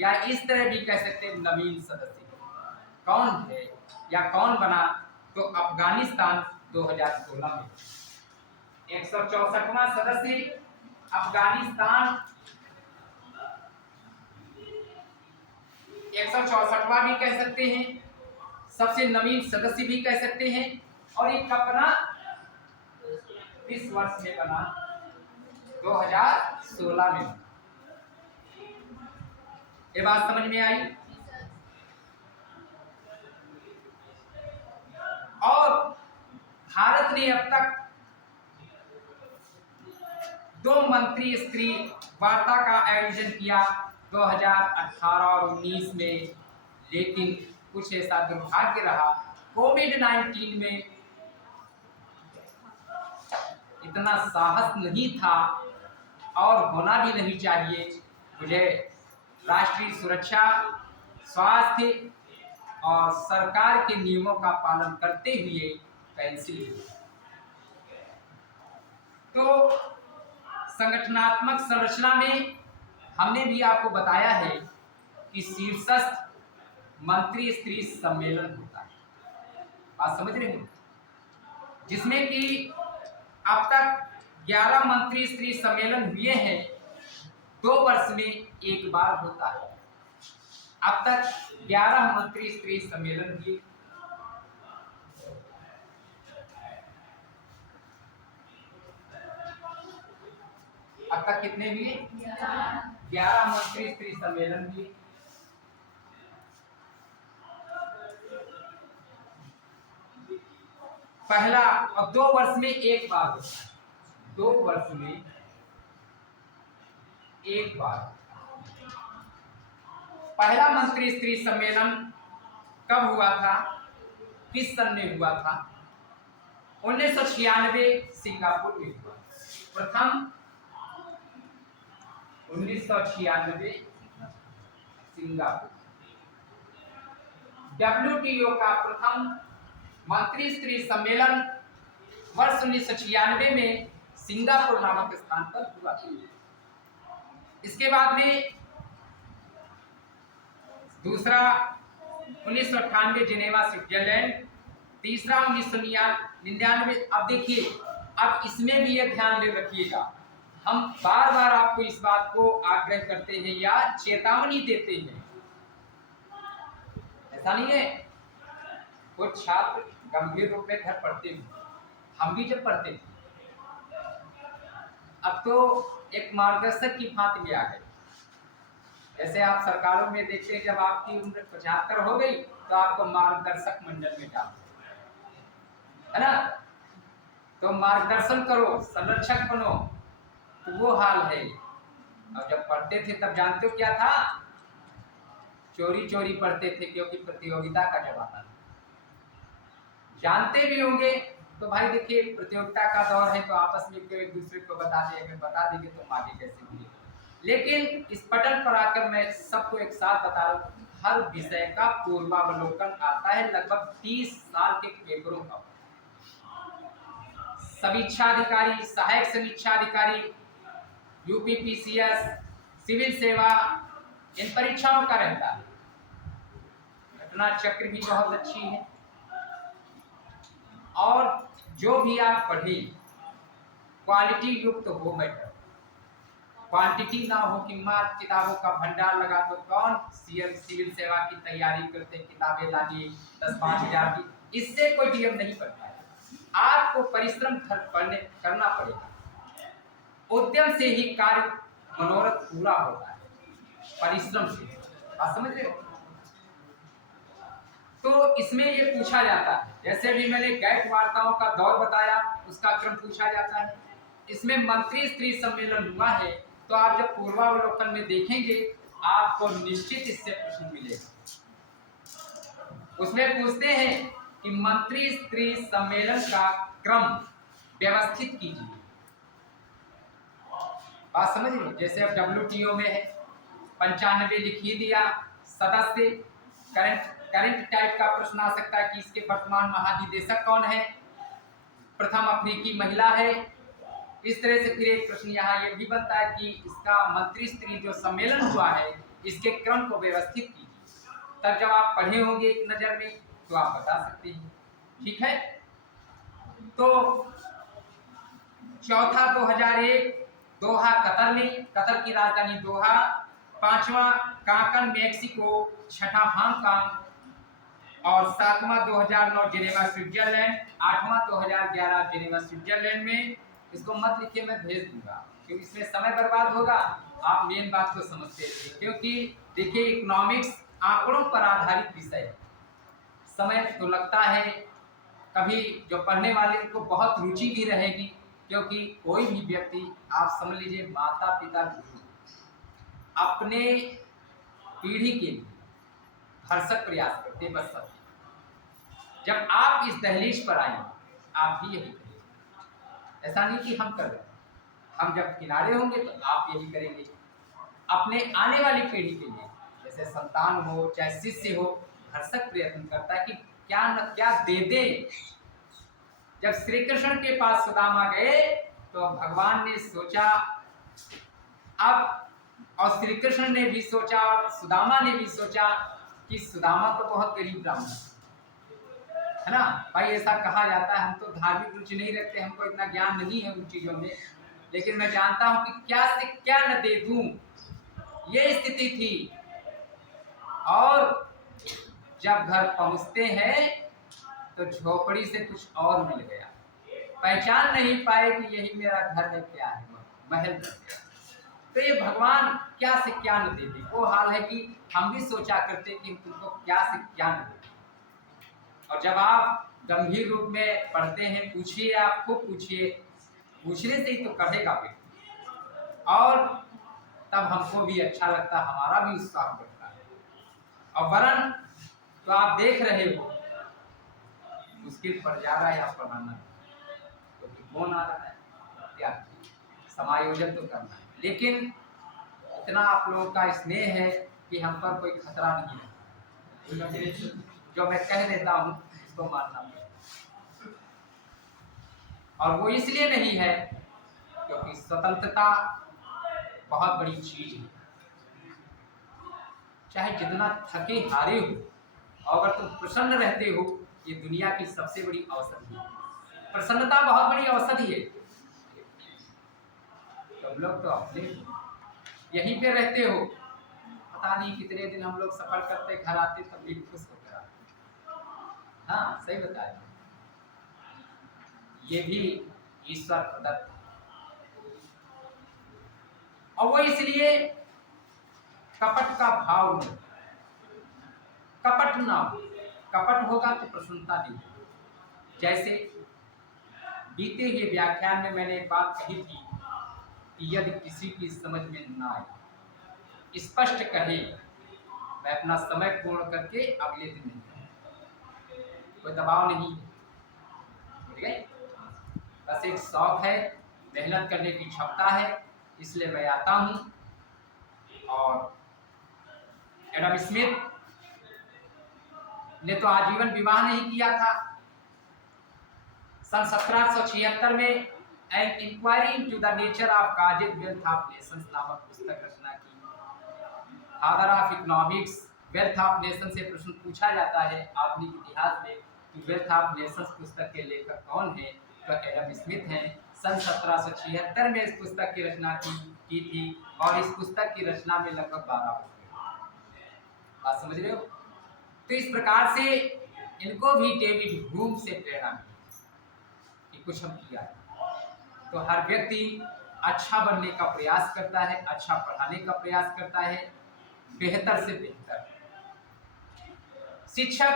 या इस तरह भी कह सकते हैं नवीन सदस्य कौन है या कौन बना, तो अफगानिस्तान 2016 में 164वां सदस्य अफगानिस्तान, 164वां भी कह सकते हैं, सबसे नवीन सदस्य भी कह सकते हैं, और ये कब बना, इस वर्ष में बना, 2016 में। ये बात समझ में आई। और भारत ने अब तक 2 मंत्री स्तरीय वार्ता का आयोजन किया 2018 और 19 में, लेकिन कुछ ऐसा दुर्भाग्य रहा, कोविड-19 में इतना साहस नहीं था और होना भी नहीं चाहिए। मुझे राष्ट्रीय सुरक्षा, स्वास्थ्य और सरकार के नियमों का पालन करते हुए कैंसिल हुआ। तो संगठनात्मक संरचना में हमने भी आपको बताया है कि शीर्षस्थ मंत्री स्तरीय सम्मेलन होता है, आप समझ रहे हो, जिसमें कि अब तक 11 मंत्री स्तरीय सम्मेलन हुए हैं, 2 वर्ष में एक बार होता है। अब तक 11 मंत्री स्तरीय सम्मेलन हुए। अब तक कितने हुए? 11 मंत्री स्तरीय सम्मेलन हुए। पहला, और 2 वर्ष में एक बार होता है, 2 वर्ष में एक बार। पहला मंत्री स्तरीय सम्मेलन कब हुआ था, किस सन में हुआ था? 1996 सिंगापुर में हुआ। प्रथम 1996 सिंगापुर। WTO का प्रथम मंत्री स्तरीय सम्मेलन वर्ष 1996 में सिंगापुर नामक स्थान पर हुआ। इसके बाद में दूसरा 1998 जिनेवा स्विट्जरलैंड, तीसरा 1999। अब देखिए, अब इसमें भी ये ध्यान ले रखिएगा, हम बार बार आपको इस बात को आग्रह करते हैं या चेतावनी देते हैं, ऐसा नहीं है कुछ छात्र गंभीर रूप में घर पढ़ते हैं, हम भी जब पढ़ते थे, अब तो एक मार्गदर्शक की भांति में आ गए। जैसे आप सरकारों में देखते हैं, जब आपकी उम्र 75 हो गई तो आपको मार्गदर्शक मंडल में डाल, है ना, तो मार्गदर्शन करो, संरक्षक बनो, तो वो हाल है। और जब पढ़ते थे तब जानते हो क्या था, चोरी चोरी पढ़ते थे, क्योंकि प्रतियोगिता का जमाना था। जानते भी होंगे तो भाई देखिए, प्रतियोगिता का दौर है तो आपस में क्यों एक दूसरे को बता दें, अगर बता देंगे तो आगे कैसे मिलेगा। लेकिन इस पटल पर आकर मैं सबको एक साथ बता रहा हूँ, हर विषय का पूर्वावलोकन आता है, लगभग 30 साल के पेपरों का। समीक्षा अधिकारी, सहायक समीक्षा अधिकारी, UPPCS, सिविल सेवा, इन परीक्षाओं का रहता है। घटना चक्र भी बहुत अच्छी है, और जो भी आप पढ़ें क्वालिटी युक्त हो मैटर, क्वांटिटी ना हो कि मार किताबों का भंडार लगा दो। कौन सिविल सेवा की तैयारी करते किताबें लानी 10-5 हज़ार की, इससे कोई नियम नहीं पड़ता है। आपको परिश्रम करना पड़ेगा, उद्यम से ही कार्य मनोरथ पूरा होता है, परिश्रम से। आप समझ रहे हो? तो इसमें ये पूछा जाता है, जैसे भी मैंने गैट वार्ताओं का दौर बताया, उसका क्रम पूछा जाता है। इसमें मंत्री स्त्री सम्मेलन हुआ है, तो आप जब पूर्वावलोकन में देखेंगे आपको निश्चित इससे प्रश्न मिलेगा। उसमें पूछते हैं कि मंत्री स्त्री सम्मेलन का क्रम व्यवस्थित कीजिए। बात समझ लो, जैसे अब WTO में है 95 लिख ही दिया सदस्य। करंट टाइप का प्रश्न आ सकता है कि इसके वर्तमान महानिदेशक कौन है, प्रथम अफ्रीकी महिला है। इस तरह से फिर एक प्रश्न यहाँ ये भी बनता है कि इसका मंत्री स्त्री जो सम्मेलन हुआ है इसके क्रम को व्यवस्थित कीजिए। तब जब आप पढ़े होंगे एक नजर में तो आप बता सकते हैं। ठीक है, तो चौथा 2001 दोहा कतर में, कतर की राजधानी दोहा। पांचवा कांकन मैक्सिको, छठा हांगकांग और सातवां 2009 जेनेवा स्विट्जरलैंड, आठवां 2011 जेनेवा स्विट्जरलैंड में। इसको मत लिखिए, मैं भेज दूंगा क्योंकि इसमें समय बर्बाद होगा। आप मेन बात को समझते हैं, क्योंकि देखिए इकोनॉमिक्स आंकड़ों पर आधारित विषय है। समय तो लगता है, कभी जो पढ़ने वाले को बहुत रुचि भी रहेगी, क्योंकि कोई भी व्यक्ति आप समझ लीजिए माता पिता गुरु अपने पीढ़ी के लिए भरसक प्रयास करते हैं। बस सब जब आप इस दहलीज पर आएंगे आप भी यही करेंगे। ऐसा नहीं कि हम कर रहे हैं, हम जब किनारे होंगे तो आप यही करेंगे। अपने आने वाली पीढ़ी के लिए, जैसे संतान हो चाहे शिष्य हो, भरसक प्रयत्न करता है कि क्या न क्या दे दे। जब श्री कृष्ण के पास सुदामा गए तो भगवान ने सोचा अब, और श्री कृष्ण ने भी सोचा और सुदामा ने भी सोचा कि सुदामा तो बहुत गरीब ब्राह्मण है ना भाई। ऐसा कहा जाता है, हम तो धार्मिक रुचि नहीं रखते, हमको इतना ज्ञान नहीं है उन चीजों में, लेकिन मैं जानता हूं कि क्या से क्या न दे दूं, ये स्थिति थी। और जब घर पहुंचते हैं तो झोपड़ी से कुछ और मिल गया, पहचान नहीं पाए कि यही मेरा घर है, क्या है, महल बन गया। तो ये भगवान क्या से क्या न दे दे, वो हाल है कि हम भी सोचा करते कि तुमको क्या से क्या न दे। और जब आप गंभीर रूप में पढ़ते हैं, पूछिए, आप खूब पूछिए, पूछने से ही तो करेगा व्यक्ति, और तब हमको भी अच्छा लगता, हमारा भी उत्साह बढ़ता है। और वरन तो आप देख रहे हो मुश्किल पड़ जा रहा है आप पढ़ाना, क्योंकि तो कौन आ रहा है, क्या समायोजन तो करना है। लेकिन इतना आप लोगों का स्नेह है कि हम पर कोई खतरा नहीं है, जो मैं कह देता हूँ इसको मानना पड़ेगा। और वो इसलिए नहीं है क्योंकि स्वतंत्रता बहुत बड़ी चीज है। चाहे जितना थके हारे हो, अगर तुम प्रसन्न रहते हो, ये दुनिया की सबसे बड़ी औषधि है। प्रसन्नता बहुत बड़ी औषधि है। तुम लोग तो अपने यहीं पे रहते हो, पता नहीं कितने दिन हम लोग सफर करते, घर आते तब भी खुश होकर आते। हाँ सही बताया, ये भी ईश्वर प्रदत्त है। और वो इसलिए कपट का भाव नहीं, कपट ना हो, कपट होगा तो प्रसन्नता नहीं होगी। जैसे बीते ही व्याख्यान में मैंने एक बात कही थी कि यदि किसी की समझ में ना आए, स्पष्ट कहे, मैं अपना समय पूर्ण करके अगले दिन नहीं, कोई दबाव नहीं, समझ गए। बस एक शौक है, मेहनत करने की क्षमता है, इसलिए मैं आता हूं। और एडम स्मिथ ने तो आजीवन विवाह नहीं किया था। सन 1776 में an inquiry into the nature of causes wealth of nations नामक पुस्तक रचना की। Father of economics, wealth of nation से प्रश्न पूछा जाता है आधुनिक इतिहास में कि वेल्थ ऑफ नेशंस पुस्तक के लेखक कौन है, तो एडम स्मिथ हैं। सन 1776 में इस पुस्तक की रचना की थी और इस पुस्तक की रचना में लगभग 12 वर्ष। बात समझ रहे हो। तो इस प्रकार से इनको भी डेविड ह्यूम से प्रेरणा मिली कि कुछ हम किया। तो हर व्यक्ति अच्छा बनने का प्रयास करता है, अच्छा पढ़ाने का प्रयास करता है, बेहतर से बेहतर। शिक्षक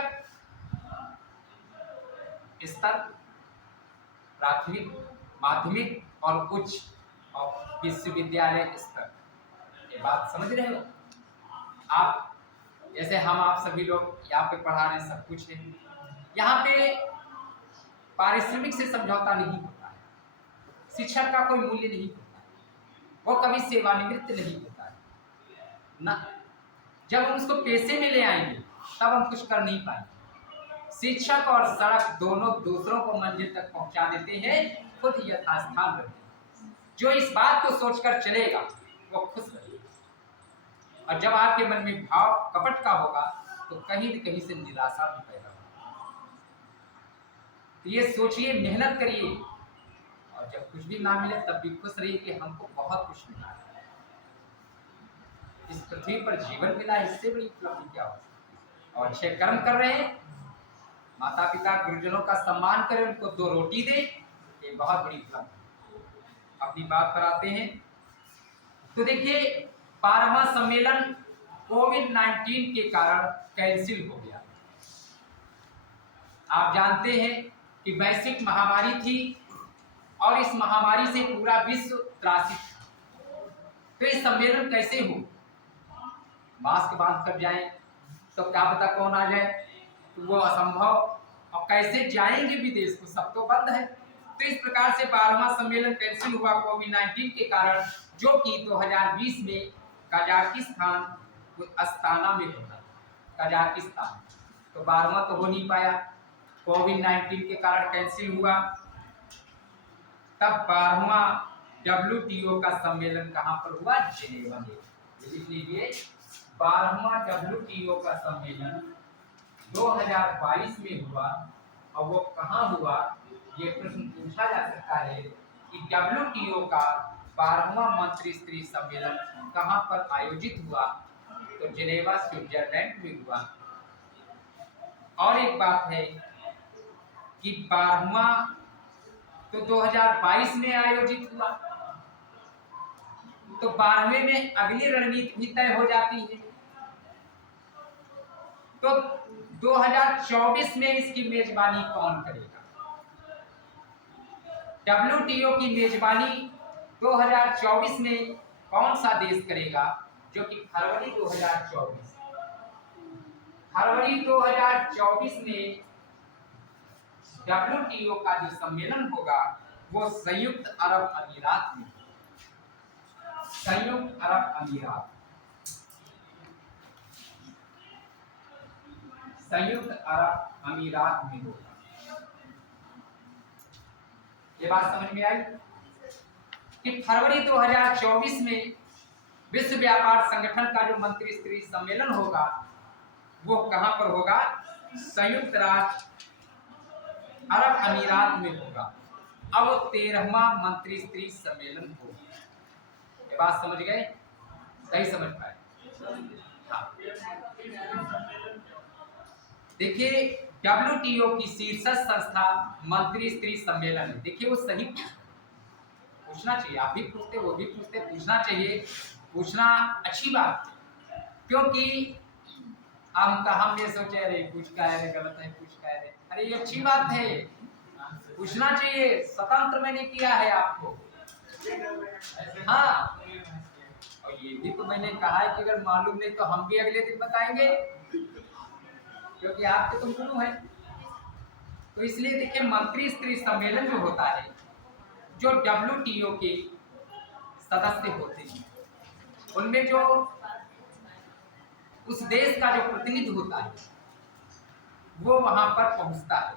स्तर, प्राथमिक, माध्यमिक और उच्च और विश्वविद्यालय स्तर। ये बात समझ रहे हो आप? जैसे हम आप सभी लोग यहाँ पे पढ़ा रहे हैं, सब कुछ है, यहाँ पे पारिश्रमिक से समझौता नहीं होता है, शिक्षक का कोई मूल्य नहीं होता है, वो कभी सेवानिवृत्त नहीं होता है ना। जब हम उसको पेशे में ले आएंगे तब हम कुछ कर नहीं पाएंगे। शिक्षक और सड़क दोनों दूसरों को मंजिल तक पहुंचा देते हैं, खुद यथास्थान रहते हैं। जो इस बात को सोचकर चलेगा वो खुश रहेगा। और जब आपके मन में भाव कपट का होगा तो कहीं न कहीं से निराशा भी पैदा होगी। तो ये सोचिए, मेहनत करिए, और जब कुछ भी ना मिले तब भी खुश रहिए कि हमको बहुत कुछ मिला है। इस पृथ्वी पर जीवन मिला, इससे बड़ी उपलब्धि क्या हो सकती है। और अच्छे कर्म कर रहे हैं, माता पिता गुरुजनों का सम्मान करें, उनको 2 रोटी दे, ये बहुत बड़ी उपलब्धि। अपनी बात पर आते हैं तो देखिए, 12वां सम्मेलन कोविड-19 के कारण कैंसिल हो गया। आप जानते हैं कि वैश्विक महामारी थी और इस महामारी से पूरा विश्व त्रासित था। तो इस सम्मेलन कैसे हो? मास्क बांध कर जाएं तो क्या पता कौन आ जाए, तो वो असंभव। और कैसे जाएंगे विदेश, को सब तो बंद है। तो इस प्रकार से 12वां सम्मेलन कैंसिल हुआ कोविड-19 के कारण, जो कि 2020 में कजाकिस्तान अस्ताना में होना, कजाकिस्तान। तो 12वां तो हो नहीं पाया, कोविड-19 के कारण कैंसिल हुआ। तब 12वां WTO का सम्मेलन कहाँ पर हुआ? जिनेवा में। लिख लीजिए, 12वां WTO का सम्मेलन 2022 में हुआ। और वो कहाँ हुआ, ये प्रश्न पूछा जा सकता है कि WTO का 12वां मंत्रिस्तरीय सम्मेलन कहाँ पर आयोजित हुआ? तो जिनेवा, स्विट्जरलैंड में हुआ। और एक बात है कि 12वां तो 2022 में आयोजित हुआ, तो 12वें में अगली रणनीति भी तय हो जाती है। तो 2024 में इसकी मेजबानी कौन करेगा? WTO की मेजबानी 2024 में कौन सा देश करेगा? जो कि फरवरी 2024 में WTO का जो सम्मेलन होगा वो संयुक्त अरब अमीरात में, संयुक्त अरब अमीरात, संयुक्त अरब अमीरात में होगा। ये बात समझ में आई कि फरवरी 2024 में विश्व व्यापार संगठन का जो मंत्रिस्तरीय सम्मेलन होगा वो कहां पर होगा? संयुक्त राज्य अरब अमीरात में होगा। अब 13वां मंत्रिस्तरीय सम्मेलन होगा। ये बात समझ गए? सही समझ पाए? हाँ। देखिए, WTO की शीर्षक संस्था मंत्रिस्तरीय सम्मेलन है। देखिए, वो सही पूछना चाहिए, आप भी पूछते, वो भी पूछते, पूछना चाहिए। पूछना अच्छी बात है, क्योंकि हम ये सोचे अरे कुछ कह रहे गलत है, कुछ कह रहे, अरे ये अच्छी बात है, पूछना चाहिए। स्वतंत्र मैंने किया है आपको। हाँ, और ये भी तो मैंने कहा है कि अगर मालूम नहीं तो हम भी अगले दिन बताएंगे, क्योंकि आपके तुम गुरु हैं। तो इसलिए देखिए, मंत्रिस्तरीय सम्मेलन जो होता है, जो WTO के सदस्य होते हैं, उनमें जो उस देश का जो प्रतिनिधि होता है वो वहां पर पहुंचता है,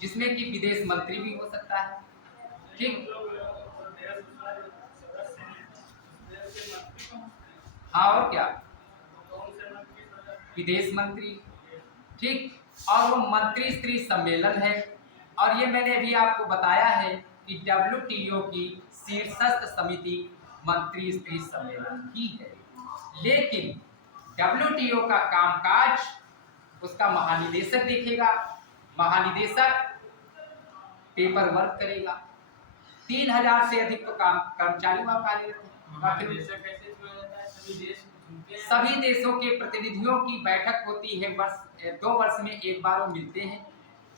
जिसमें कि विदेश मंत्री भी हो सकता है। ठीक, हाँ, और क्या, विदेश मंत्री। ठीक, और वो मंत्रिस्तरीय सम्मेलन है। और ये मैंने अभी आपको बताया है कि WTO की शीर्षस्थ समिति मंत्रिस्तरीय सम्मेलन ही है। लेकिन WTO का कामकाज उसका महानिदेशक देखेगा। महानिदेशक पेपर वर्क करेगा। 3000 से अधिक तो काम कर्मचारी वहां कार्यरत है। सभी देशों के प्रतिनिधियों की बैठक होती है, 2 वर्ष में एक बार वो मिलते हैं।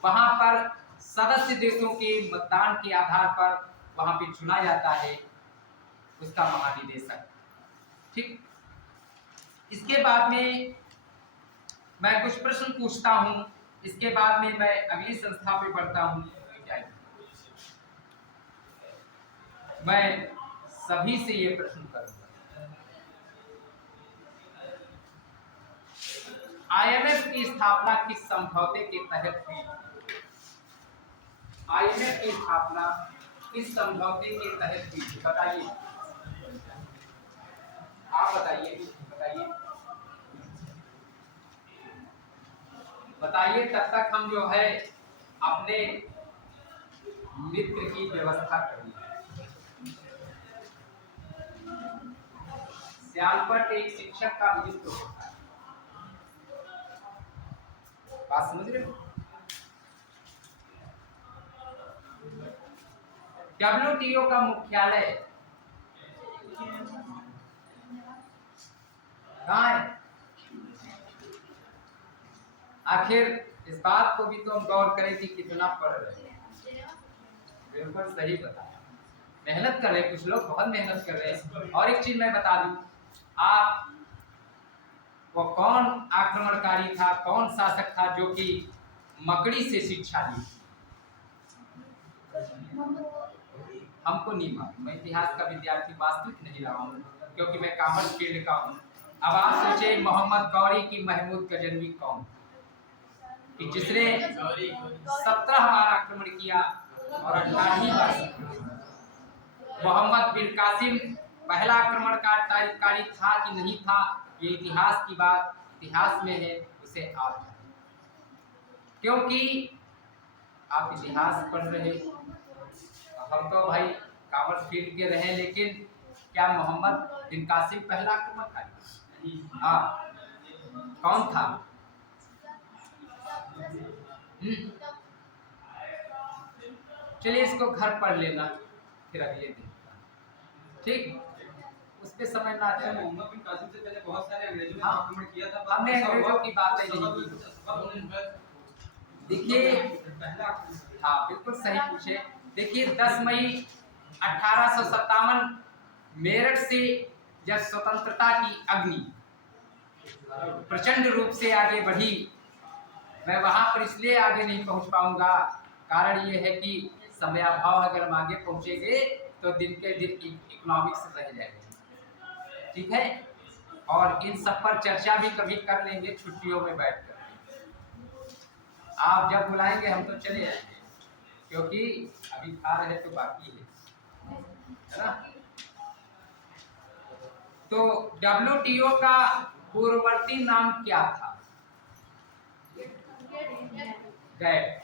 वहां पर सदस्य देशों के मतदान के आधार पर वहां पे चुना जाता है उसका महानिदेशक। ठीक, इसके बाद में मैं कुछ प्रश्न पूछता हूं, इसके बाद में मैं अगली संस्था पे बढ़ता हूं। मैं सभी से ये प्रश्न करूंगा, आईएमएफ की स्थापना किस समझौते के तहत हुई? आईएमएफ की स्थापना किस समझौते के तहत हुई? बताइए, आप बताइए, बताइए बताइए। तब तक हम जो है अपने मित्र की व्यवस्था करेंगे। सियालपट एक शिक्षक का मित्र होता है, बात समझ रहे हो? WTO का मुख्यालय कहाँ है? आखिर इस बात को भी तो हम गौर करें कि कितना पढ़ रहे हैं। बिल्कुल सही बताया, मेहनत कर रहे हैं, कुछ लोग बहुत मेहनत कर रहे हैं। और एक चीज मैं बता दूं, आप वो कौन आक्रमणकारी था, कौन शासक था जो कि मकड़ी से शिक्षा ली? हमको नहीं मालूम, मैं इतिहास का विद्यार्थी वास्तविक नहीं रहा हूँ क्योंकि मैं कॉमर्स फील्ड का हूँ। अब आप सोचे मोहम्मद गौरी की महमूद गजनवी कौन कि जिसने 17 बार आक्रमण किया और 18वीं बार मोहम्मद बिन कासिम पहला आक्रमणकारी था कि नहीं था, ये इतिहास की बात इतिहास में है, उसे आप क्योंकि आप इतिहास पढ़ रहे, हम तो भाई कॉमर्स फील्ड के रहे, लेकिन क्या मोहम्मद बिन कासिम पहला आक्रमणकारी? हाँ, कौन था? चलिए इसको घर पढ़ लेना, फिर अगले दिन ठीक, उस पे समझ ना जाए। मोहम्मद बिन कासिम से पहले बहुत सारे अंग्रेजों ने हाँ, आक्रमण किया था। हमने अंग्रेजों की बातें नहीं की। देखिए, हाँ बिल्कुल सही पूछे। देखिए 10 मई 1857 मेरठ से जब स्वतंत्रता की अग्नि प्रचंड रूप से आगे बढ़ी, मैं वहां पर इसलिए आगे नहीं पहुंच पाऊंगा, कारण ये है कि समयाभाव, अगर हम आगे पहुंचेंगे तो दिन के दिन इकोनॉमिक्स रह जाएंगे। ठीक है, और इन सब पर चर्चा भी कभी कर लेंगे छुट्टियों में बैठकर। आप जब बुलाएंगे हम तो चले आएंगे, क्योंकि अभी खा रहे तो बाकी है ना। तो WTO का पूर्ववर्ती नाम क्या था? गैट।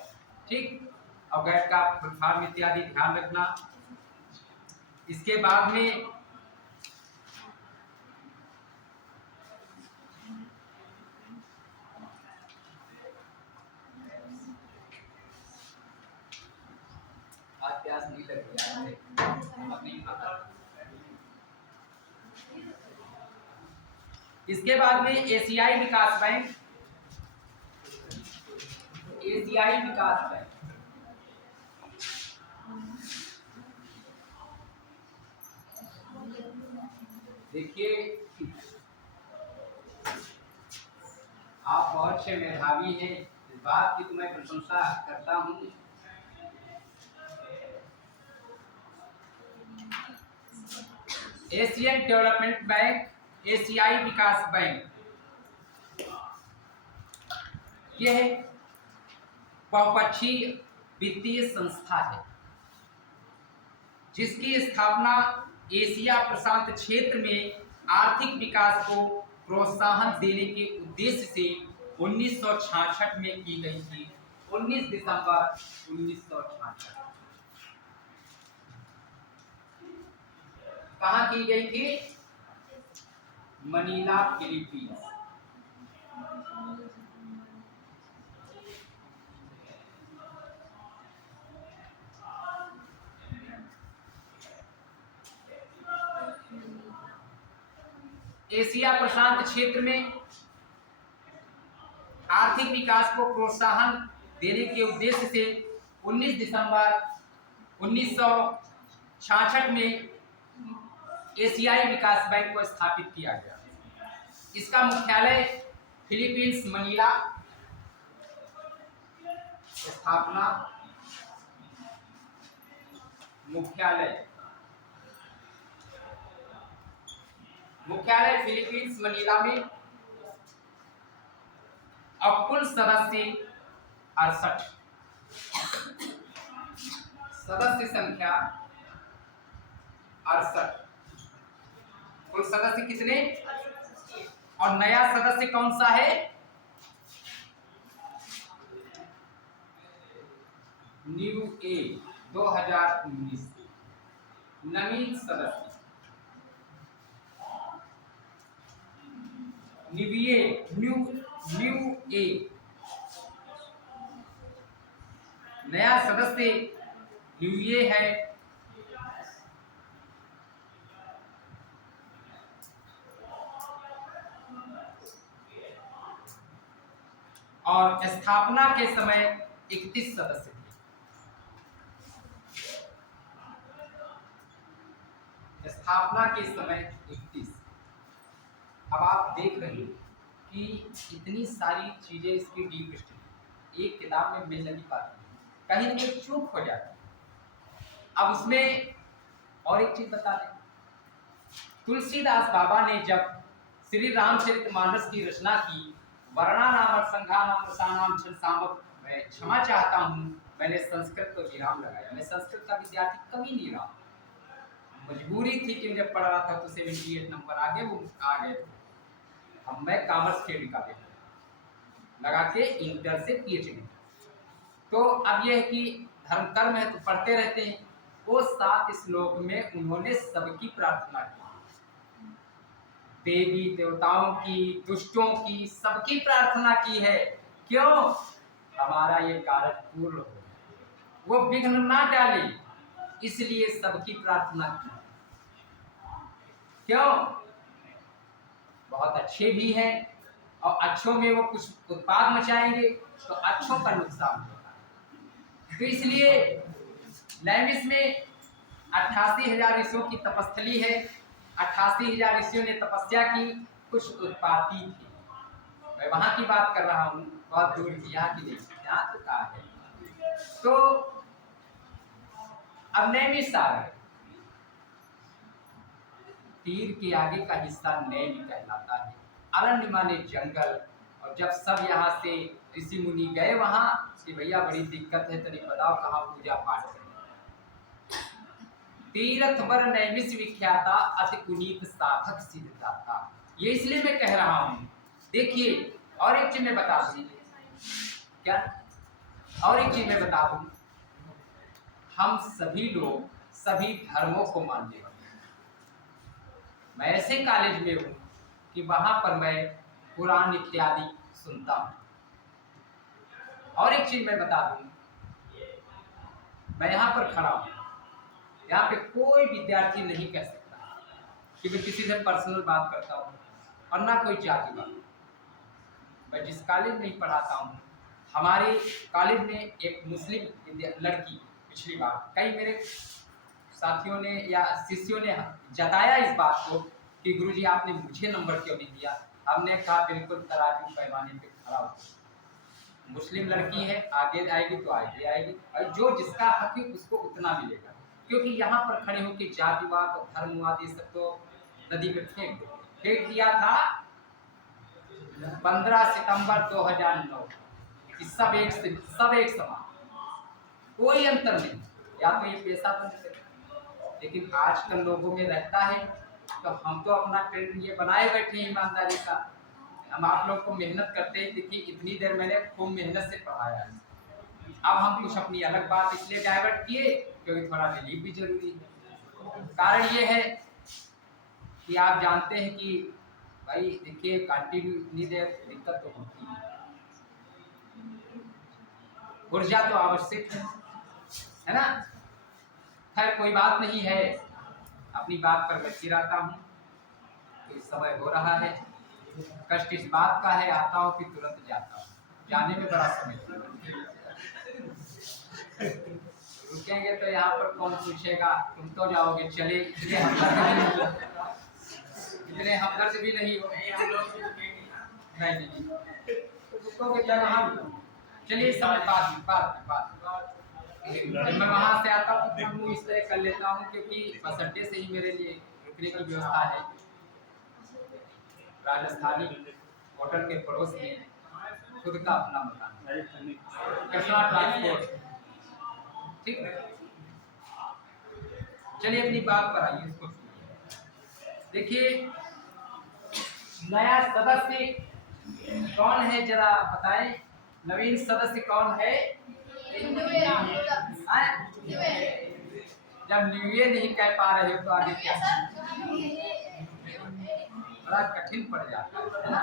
ठीक, और गैट का फुल फॉर्म इत्यादि ध्यान रखना। इसके बाद में आज प्यास नहीं लग रहा है। इसके बाद में एशियाई विकास बैंक, एशियाई विकास बैंक देखिए, आप बहुत अच्छे मेधावी हैं, इस बात की तो मैं प्रशंसा करता हूं। एशियन डेवलपमेंट बैंक, एशियाई विकास बैंक, यह बहुपक्षीय वित्तीय संस्था है जिसकी स्थापना एशिया प्रशांत क्षेत्र में आर्थिक विकास को प्रोत्साहन देने के उद्देश्य से 1966 में की गई थी। 19 दिसंबर 1966 कहाँ की गई थी? Manila, Philippines. एशिया प्रशांत क्षेत्र में आर्थिक विकास को प्रोत्साहन देने के उद्देश्य से 19 दिसंबर 1966 में एशियाई विकास बैंक को स्थापित किया गया। इसका मुख्यालय फिलीपींस मनीला। स्थापना, मुख्यालय फिलीपींस मनीला में। और कुल सदस्य 68, सदस्य संख्या 68। कुल सदस्य कितने? और नया सदस्य कौन सा है? न्यू ए 2019 नवीन सदस्य। न्यू ए नया सदस्य न्यू ए है। और स्थापना के समय 31 सदस्य थे। स्थापना के समय 31। अब आप देख रहे हैं कि इतनी सारी चीजें इसकी डीप स्टडी एक किताब में मिल नहीं पाती, कहीं ना कहीं चूक हो जाती है। अब उसमें और एक चीज बता दें, तुलसीदास बाबा ने जब श्री रामचरितमानस की रचना की, वर्णानाम संघानाम रसानाम छंसामक, मैं क्षमा चाहता हूँ, मैंने संस्कृत को विराम लगाया। मैं संस्कृत का विद्यार्थी कभी नहीं रहा, मजबूरी थी कि जब पढ़ रहा था तो 78 नंबर आगे वो आ गए थे। अब मैं कॉमर्स फील्ड का पेपर लगा के इंटर से पीएचडी। तो अब यह है कि धर्म कर्म है तो पढ़ते रहते हैं। वो 7 श्लोक में उन्होंने सबकी प्रार्थना की, देवी देवताओं की, दुष्टों की, सबकी प्रार्थना की है। क्यों? हमारा ये कार्य पूर्ण हो, वो विघ्न ना डाले, इसलिए सबकी प्रार्थना की। क्यों? बहुत अच्छे भी हैं और अच्छों में वो कुछ उत्पाद मचाएंगे तो अच्छों का नुकसान होगा। तो इसलिए लैमिस में 88,000 ऋषियों की तपस्थली है। 88,000 ऋषियों ने तपस्या की, कुछ उत्पाती थी। मैं वहां की बात कर रहा हूँ, बहुत दूर की, यहाँ की नहीं, यहाँ तो कहा है। तो अब नैमिष आ गए, तीर के आगे का हिस्सा नैमी कहलाता है। अरण्य माने जंगल। और जब सब यहाँ से ऋषि मुनि गए वहां कि भैया बड़ी दिक्कत है, तनी बताओ कहाँ पूजा पाठ करें। तीर्थ वर नैमिष विख्याता, अति पुनीत साधक सिद्धदाता। ये इसलिए मैं कह रहा हूँ। देखिए और एक चीज मैं बता दूं, क्या और एक चीज मैं बता दूं, हम सभी लोग सभी धर्मों को मानने वाले। मैं ऐसे कॉलेज में हूँ कि वहां पर मैं कुरान इत्यादि सुनता हूँ। और एक चीज मैं बता दूं, मैं यहाँ पर खड़ा हूँ, यहाँ पे कोई विद्यार्थी नहीं कह सकता कि मैं किसी से पर्सनल बात करता हूँ और ना कोई जाति बात। मैं जिस कॉलेज में ही पढ़ाता हूँ, हमारे कॉलेज में एक मुस्लिम लड़की, पिछली बार कई मेरे साथियों ने या शिष्यों ने जताया इस बात को कि गुरुजी आपने मुझे नंबर क्यों नहीं दिया। हमने कहा बिल्कुल तराजू पैमाने पे खड़ा हो, मुस्लिम लड़की है, आगे आएगी तो आगे आएगी, और जो जिसका हक है उसको उतना मिलेगा। क्योंकि यहाँ पर खड़े होकर जातिवाद और धर्मवाद ये सब तो नदी में फेंक दिया था 15 सितंबर 2009 कि सब एक समान, कोई अंतर नहीं। या तो ये पेशा बन सके, लेकिन आजकल लोगों में रहता है। तो हम तो अपना ट्रेंड ये बनाए बैठे हैं ईमानदारी का। हम आप लोग को मेहनत करते हैं, देखिए इतनी देर मैंने खूब मेहनत से पढ़ाया है। अब हम कुछ अपनी अलग बात इसलिए डाइवर्ट किए क्योंकि थोड़ा रिलीफ भी जरूरी है। कारण ये है कि आप जानते हैं कि भाई देखिए कंटिन्यू इतनी देर दिक्कत तो होती है, ऊर्जा तो आवश्यक है ना। खैर कोई बात नहीं है, अपनी बात पर बैठी रहता हूँ। तो इस समय हो रहा है, कष्ट इस बात का है आता हूँ कि तुरंत जाता हूँ, जाने में बड़ा समय लगता है। रुकेंगे तो यहाँ पर कौन पूछेगा, तुम तो जाओगे चले, इतने हमदर्द भी नहीं हो। नहीं रुकोगे तो यहाँ चलिए सब बात जब मैं वहाँ से आता हूँ तो मैं इस तरह कर लेता हूँ, क्योंकि बस अड्डे से ही मेरे लिए रुकने की व्यवस्था है। राजस्थानी होटल के पड़ोस में खुद का अपना मकान, कचरा ट्रांसपोर्ट। ठीक है, चलिए अपनी बात पर आइए। इसको देखिए, नया सदस्य कौन है जरा बताएं, नवीन सदस्य कौन है? जब न्यू ईयर नहीं कह पा रहे हो तो आगे क्या? बड़ा कठिन पड़ जाता है ना,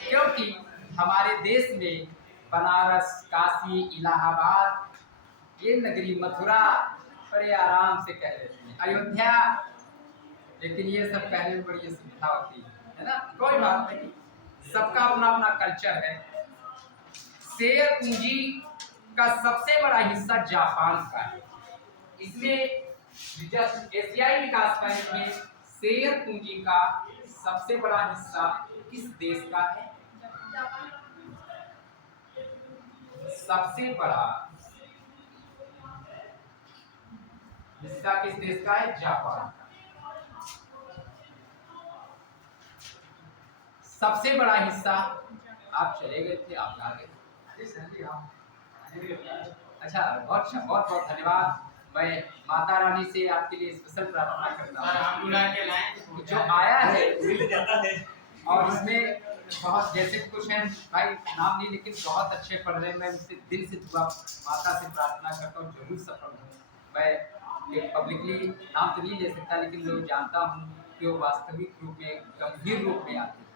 क्योंकि हमारे देश में बनारस, काशी, इलाहाबाद, ये नगरी, मथुरा बड़े आराम से कह लेते हैं, अयोध्या, लेकिन ये सब कहने में बड़ी सुविधा होती है ना। कोई बात नहीं, सबका अपना अपना कल्चर है। शेयर पूंजी का सबसे बड़ा हिस्सा जापान का है। इसमें एशियाई विकास बैंक में शेयर पूंजी का सबसे बड़ा हिस्सा किस देश का है? सबसे बड़ा हिस्सा किस देश का है? जापान का। सबसे बड़ा हिस्सा, आप चले गए थे, आप आ गए। अच्छा, बहुत बहुत धन्यवाद। मैं माता रानी से आपके लिए स्पेशल प्रार्थना करता हूँ, जो आया है और इसमें बहुत, जैसे कुछ हैं भाई नाम नहीं, लेकिन बहुत अच्छे पढ़ रहे हैं, मैं उनसे दिल से दुआ माता से प्रार्थना करता हूँ जरूर सफल हूँ। मैं एक पब्लिकली नाम तो नहीं ले सकता, लेकिन लोग जानता हूँ कि वो वास्तविक रूप में, गंभीर रूप में आते हैं।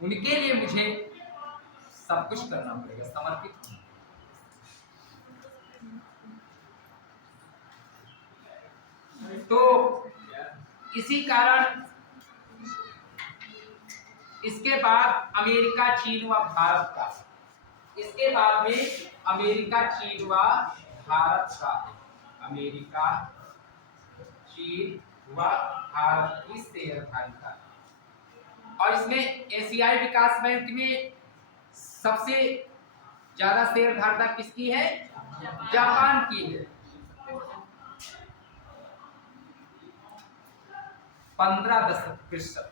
उनके लिए मुझे सब कुछ करना पड़ेगा, समर्पित होना। तो इसी कारण इसके बाद अमेरिका, चीन व भारत का, इसके बाद में अमेरिका, चीन व भारत का, अमेरिका, चीन व भारत की शेयरधारिता। और इसमें एशियाई विकास बैंक में सबसे ज्यादा शेयरधारिता किसकी है? जापान की है। 15%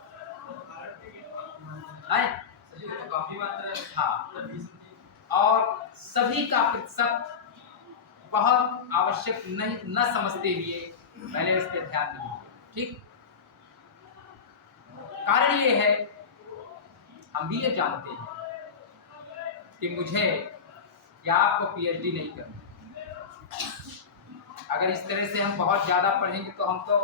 हाँ, और सभी का प्रतिशत बहुत आवश्यक नहीं न समझते हुए मैंने इस पर ध्यान नहीं दिया। ठीक, कारण ये है, हम भी ये जानते हैं कि मुझे या आपको पीएचडी नहीं करनी। अगर इस तरह से हम बहुत ज़्यादा पढ़ेंगे तो हम तो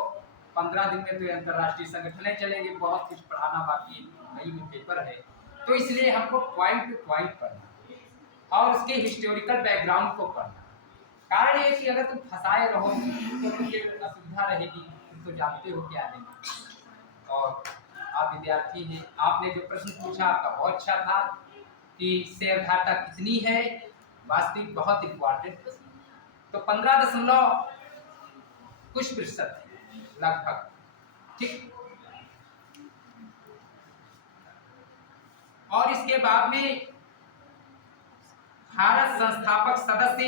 15 दिन में तो अंतर्राष्ट्रीय संगठन चलेंगे, बहुत कुछ पढ़ाना बाकी मई में पेपर है। तो इसलिए हमको पॉइंट टू पॉइंट पढ़ना और उसके हिस्टोरिकल बैकग्राउंड को पढ़ना। कारण ये कि अगर तुम फंसाए रहो तो तुझे असुविधा रहेगी, तुम तो जानते हो क्या है। और आप विद्यार्थी हैं, आपने जो प्रश्न पूछा आपका बहुत अच्छा था कि शेयरधारता कितनी है, वास्तविक बहुत इम्पोर्टेंट प्रश्न। तो 15 कुछ प्रतिशत लगभग। ठीक, और इसके बाद में भारत संस्थापक सदस्य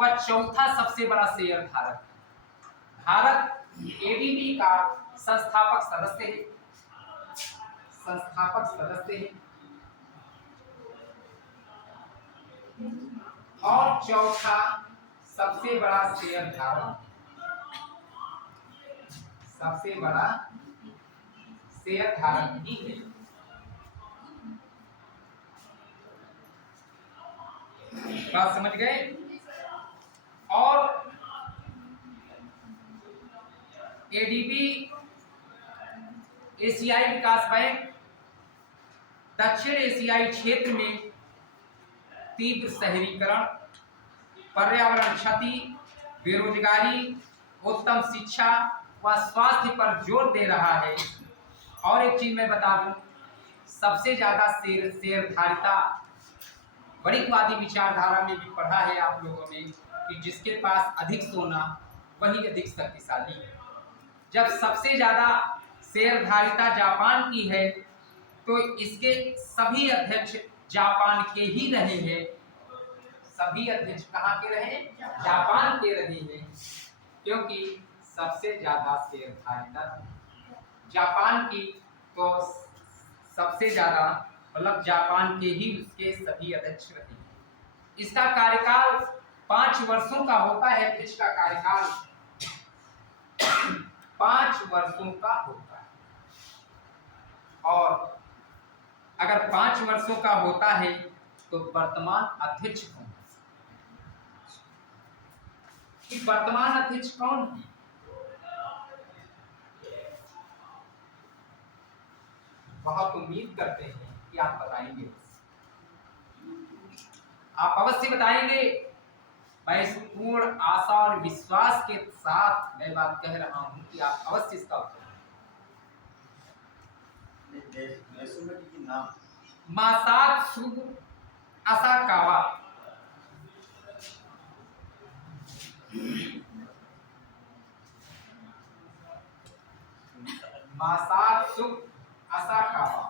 व चौथा सबसे बड़ा शेयरधारक। भारत एडीबी का संस्थापक सदस्य है, और चौथा सबसे बड़ा शेयरधारक, सबसे बड़ा शेयरधारक ही है। बात समझ गए? और एडीबी, एशियाई विकास बैंक, दक्षिण एशियाई क्षेत्र में तीव्र शहरीकरण, पर्यावरण क्षति, बेरोजगारी, उत्तम शिक्षा व स्वास्थ्य पर जोर दे रहा है। और एक चीज मैं बता दूं, सबसे ज्यादा शेयरधारिता बड़ीवादी विचारधारा में भी पढ़ा है आप लोगों ने कि जिसके पास अधिक सोना वही अधिक शक्तिशाली है। जब सबसे ज्यादा शेयरधारिता जापान की है तो इसके सभी अध्यक्ष जापान के ही रहे हैं। सभी अध्यक्ष कहाँ के रहे? जापान के रहे हैं, क्योंकि सबसे ज्यादा शेयरधारिता जापान की, तो सबसे ज्यादा मतलब जापान के ही उसके सभी अध्यक्ष रहे। इसका कार्यकाल 5 वर्षों का होता है। अध्यक्ष का कार्यकाल 5 वर्षों का होता है, और अगर 5 वर्षों का होता है तो वर्तमान अध्यक्ष कौन है? कि वर्तमान अध्यक्ष कौन है? बहुत उम्मीद करते हैं कि आप बताएंगे, आप अवश्य बताएंगे। मैं इस पूर्ण आशा और विश्वास के साथ मैं बात कह रहा हूं कि आप अवश्य इसका उत्तर मासात्सुगु असाकावा। मासात्सुगु असाकावा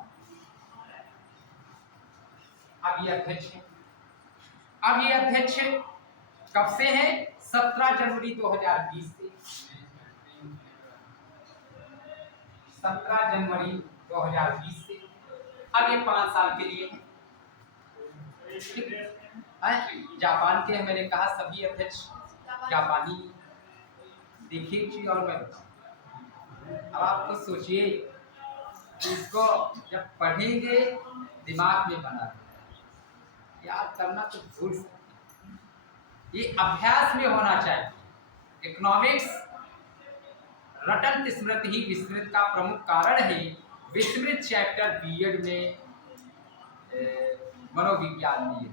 अब ये अध्यक्ष है। अब ये अध्यक्ष कब से है? 17 जनवरी 2020 से। 17 जनवरी 2020 से। अब ये 5 साल के लिए है। जापान के मैंने कहा सभी अध्यक्ष जापानी। देखिए चीज और मैं बताऊं, अब आप कुछ सोचिए, इसको जब पढ़ेंगे दिमाग में बना याद करना तो भूल सकते, ये अभ्यास में होना चाहिए। इकोनॉमिक्स रटंत स्मृति ही विस्मृत का प्रमुख कारण है। विस्मृत चैप्टर बीएड में मनोविज्ञान में,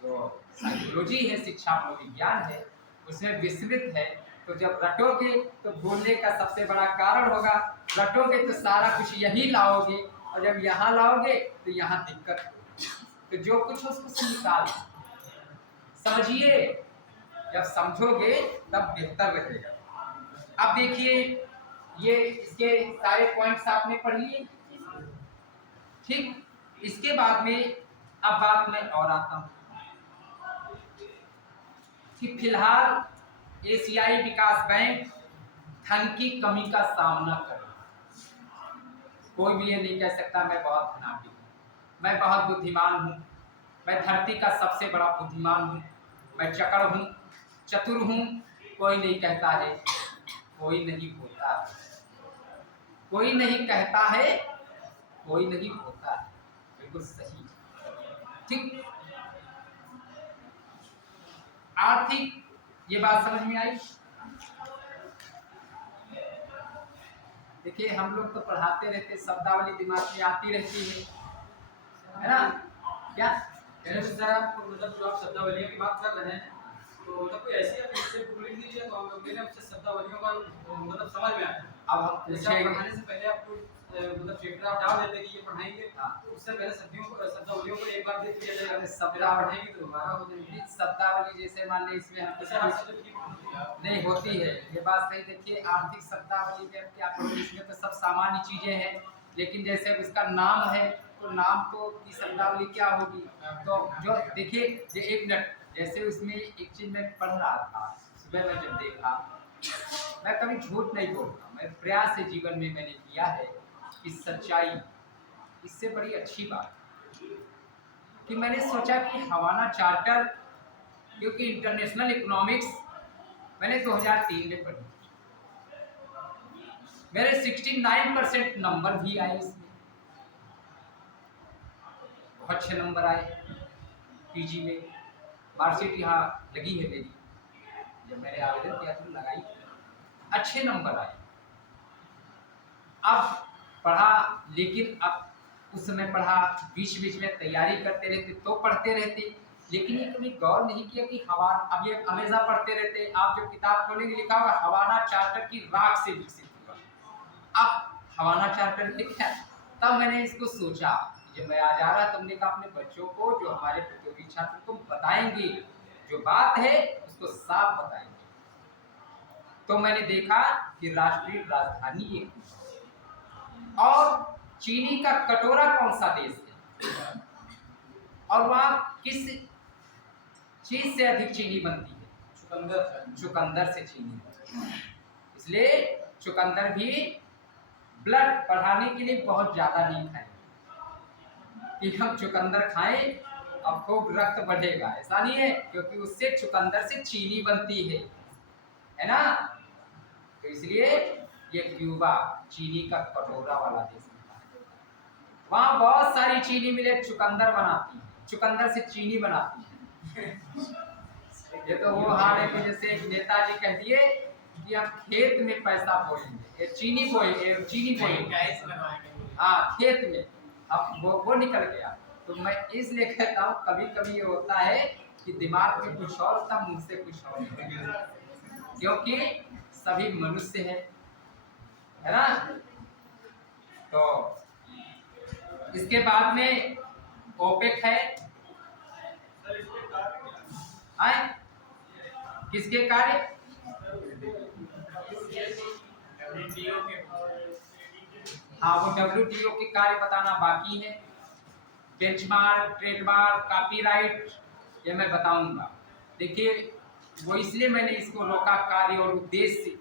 तो साइकोलॉजी है, शिक्षा मनोविज्ञान है, उसमें विस्मृत है। तो जब रटोगे तो भूलने का सबसे बड़ा कारण होगा। रटोगे तो सारा कुछ यही लाओगे, और जब यहाँ लाओगे तो यहाँ दिक्कत होगी। तो जो कुछ उसको से निकाल समझिए, जब समझोगे तब बेहतर रहेगा। अब देखिए ये इसके सारे पॉइंट्स आपने पढ़ लिए, ठीक। इसके बाद में अब बात में और आता हूं कि फिलहाल एशियाई विकास बैंक धन की कमी का सामना कर रहा है। कोई भी ये नहीं कह सकता मैं बहुत धनाढ्य हूँ, मैं बहुत बुद्धिमान हूँ, मैं धरती का सबसे बड़ा बुद्धिमान हूँ, मैं चकड़ हूँ, चतुर हूँ। कोई नहीं कहता है, कोई नहीं होता है, कोई नहीं कहता है, कोई नहीं होता है। बिल्कुल सही, ठीक। आर्थिक, ये बात समझ में आई? देखिए हम लोग तो पढ़ाते रहते, शब्दावली दिमाग में आती रहती है ना? क्या सर आप मतलब जो आप शब्दावलियों की बात कर रहे हैं, तो मतलब कोई ऐसी आप इससे बुक लिख दीजिए तो हम लोग मेरे आपसे शब्दावलियों का मतलब समझ में आए। अब हम पढ़ाने से पहले आपको मतलब चैप्टर आप डाल देते कि ये पढ़ाएंगे, तो उससे पहले शब्दावलियों को एक बार देख लिया जाएगा। शब्दावली पढ़ाएंगे तो दोबारा हो जाएगी। शब्दावली जैसे मान लीजिए इसमें हम जैसे आप शब्द नहीं होती है, ये बात सही। देखिए आर्थिक शब्दावली में क्या पढ़ोगे, इसमें तो सब सामान्य चीजें हैं, लेकिन जैसे अब इसका नाम है तो नाम तो की शब्दावली क्या होगी? तो जो देखिए ये एक मिनट, जैसे उसमें एक चीज मैं पढ़ रहा था सुबह में जब देखा, मैं कभी झूठ नहीं बोलता, मैं प्रयास से जीवन में मैंने किया है कि सच्चाई, इससे बड़ी अच्छी बात कि मैंने सोचा कि हवाना चार्टर, क्योंकि इंटरनेशनल इकोनॉमिक्स मैंने 2003 में पढ़ी, मेरे 69% नंबर भी आए इसमें, बहुत अच्छे नंबर आए। पीजी में मार्कशीट यहाँ लगी है मेरी, जब मैंने आवेदन किया तो लगाई, अच्छे नंबर आए। अब पढ़ा, लेकिन अब उस समय पढ़ा, बीच बीच में तैयारी करते रहते तो पढ़ते रहते, लेकिन ये कभी गौर नहीं किया कि हवा, अब ये हमेशा पढ़ते रहते। आप जब किताब खोलेंगे लिखा होगा हवाना चार्टर की राख से विकसित हुआ। अब हवाना चार्टर लिखा, तब मैंने इसको सोचा जब मैं आ जा रहा तो हमने कहा अपने बच्चों को, जो हमारे प्रतियोगी छात्र को बताएंगे, जो बात है उसको साफ बताएंगे। तो मैंने देखा कि राष्ट्रीय राजधानी एक है और चीनी का कटोरा कौन सा देश है और वहाँ किस चीज से अधिक चीनी बनती है? चुकंदर से चीनी। इसलिए चुकंदर भी ब्लड बढ़ाने के लिए बहुत ज्यादा नहीं खाएं कि हम चुकंदर खाएं अब खूब रक्त बढ़ेगा, ऐसा नहीं है, क्योंकि उससे चुकंदर से चीनी बनती है ना। तो इसलिए ये क्यूबा चीनी का कटोरा वाला देश है। वहां बहुत सारी चीनी मिले चुकंदर बनाती है, चुकंदर से चीनी बनाती है। ये तो वो हाल है कि जैसे एक नेताजी कह दिए कि हम खेत में पैसा बोएंगे, चीनी बोएंगे, हाँ खेत में, अब वो निकल गया। तो मैं इसलिए कहता हूँ कभी कभी ये होता है कि दिमाग में कुछ और था, मुंह से कुछ और, क्योंकि सभी मनुष्य है ना। तो इसके बाद में ओपेक है, आए किसके कार्य? हाँ, वो WTO के कार्य बताना बाकी है। बेंचमार्क, ट्रेडमार्क, कॉपीराइट ये मैं बताऊंगा। देखिए वो इसलिए मैंने इसको रोका, कार्य और उद्देश्य